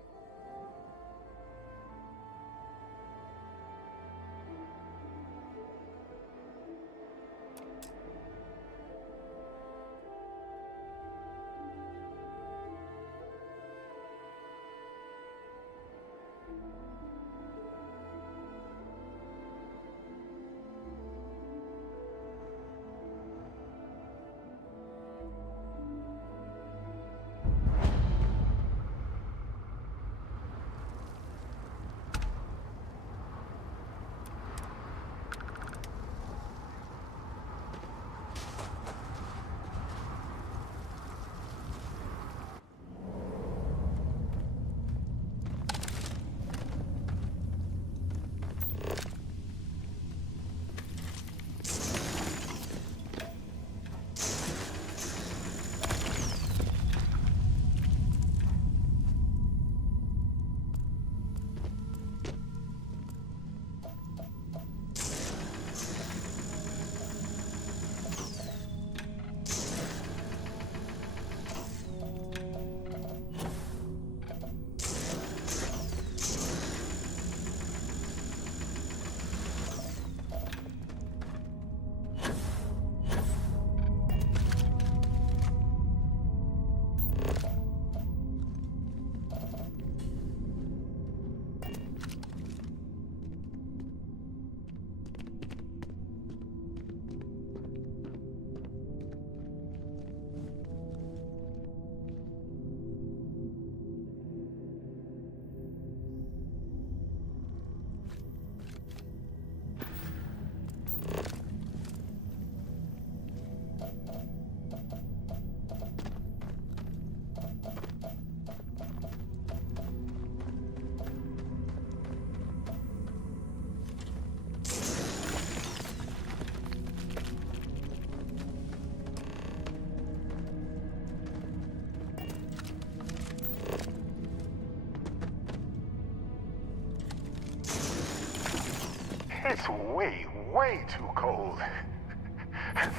It's way too cold.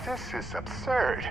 This is absurd.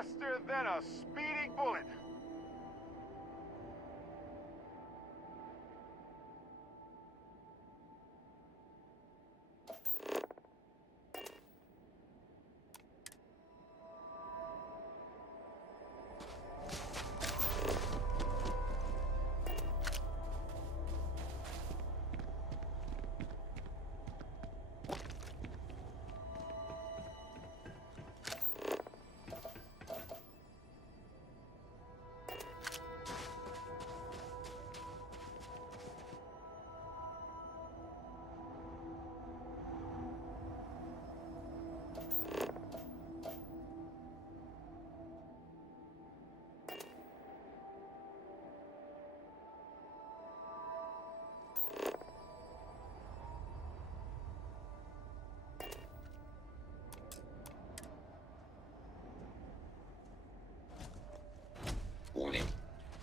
faster than a speeding bullet. Warning.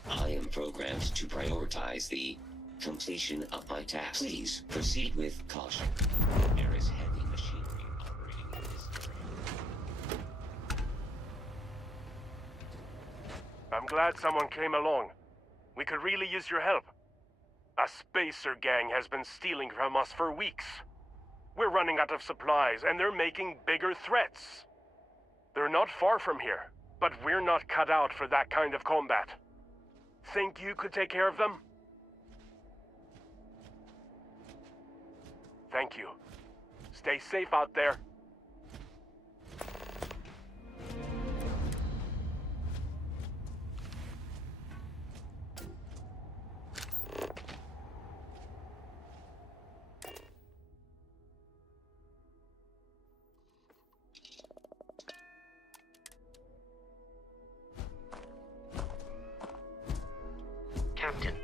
I am programmed to prioritize the completion of my task. Please proceed with caution. There is heavy machinery operating in this area. I'm glad someone came along. We could really use your help. A spacer gang has been stealing from us for weeks. We're running out of supplies, and they're making bigger threats. They're not far from here, but we're not cut out for that kind of combat. Think you could take care of them? Thank you. Stay safe out there. Captain.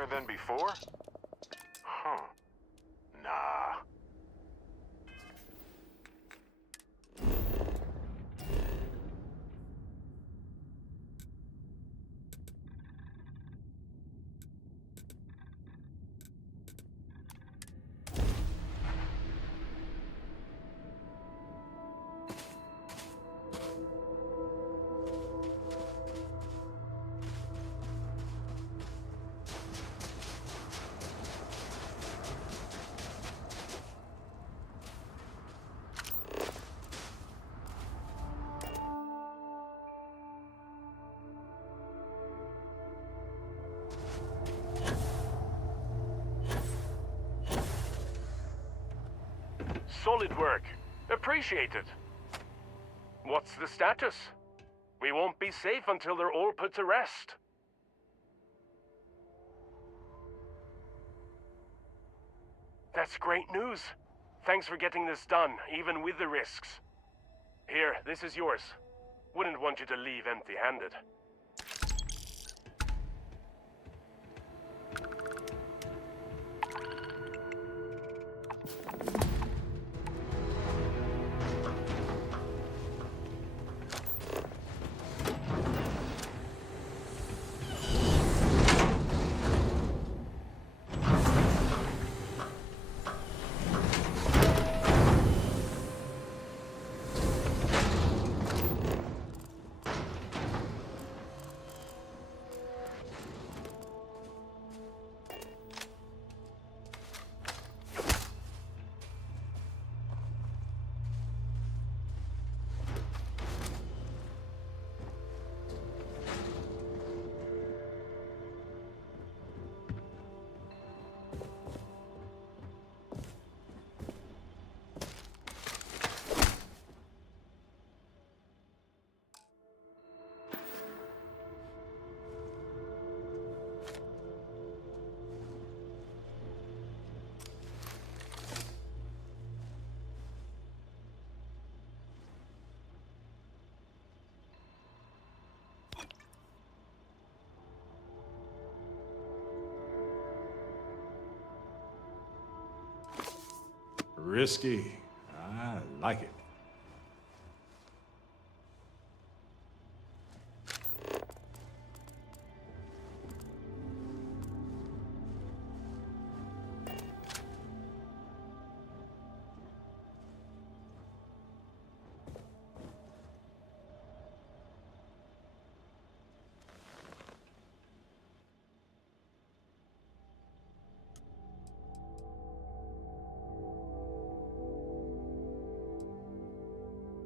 cleaner than before? Huh. Nah. Solid work. Appreciate it. What's the status? We won't be safe until they're all put to rest. That's great news. Thanks for getting this done, even with the risks. Here, this is yours. Wouldn't want you to leave empty-handed. Risky. I like it.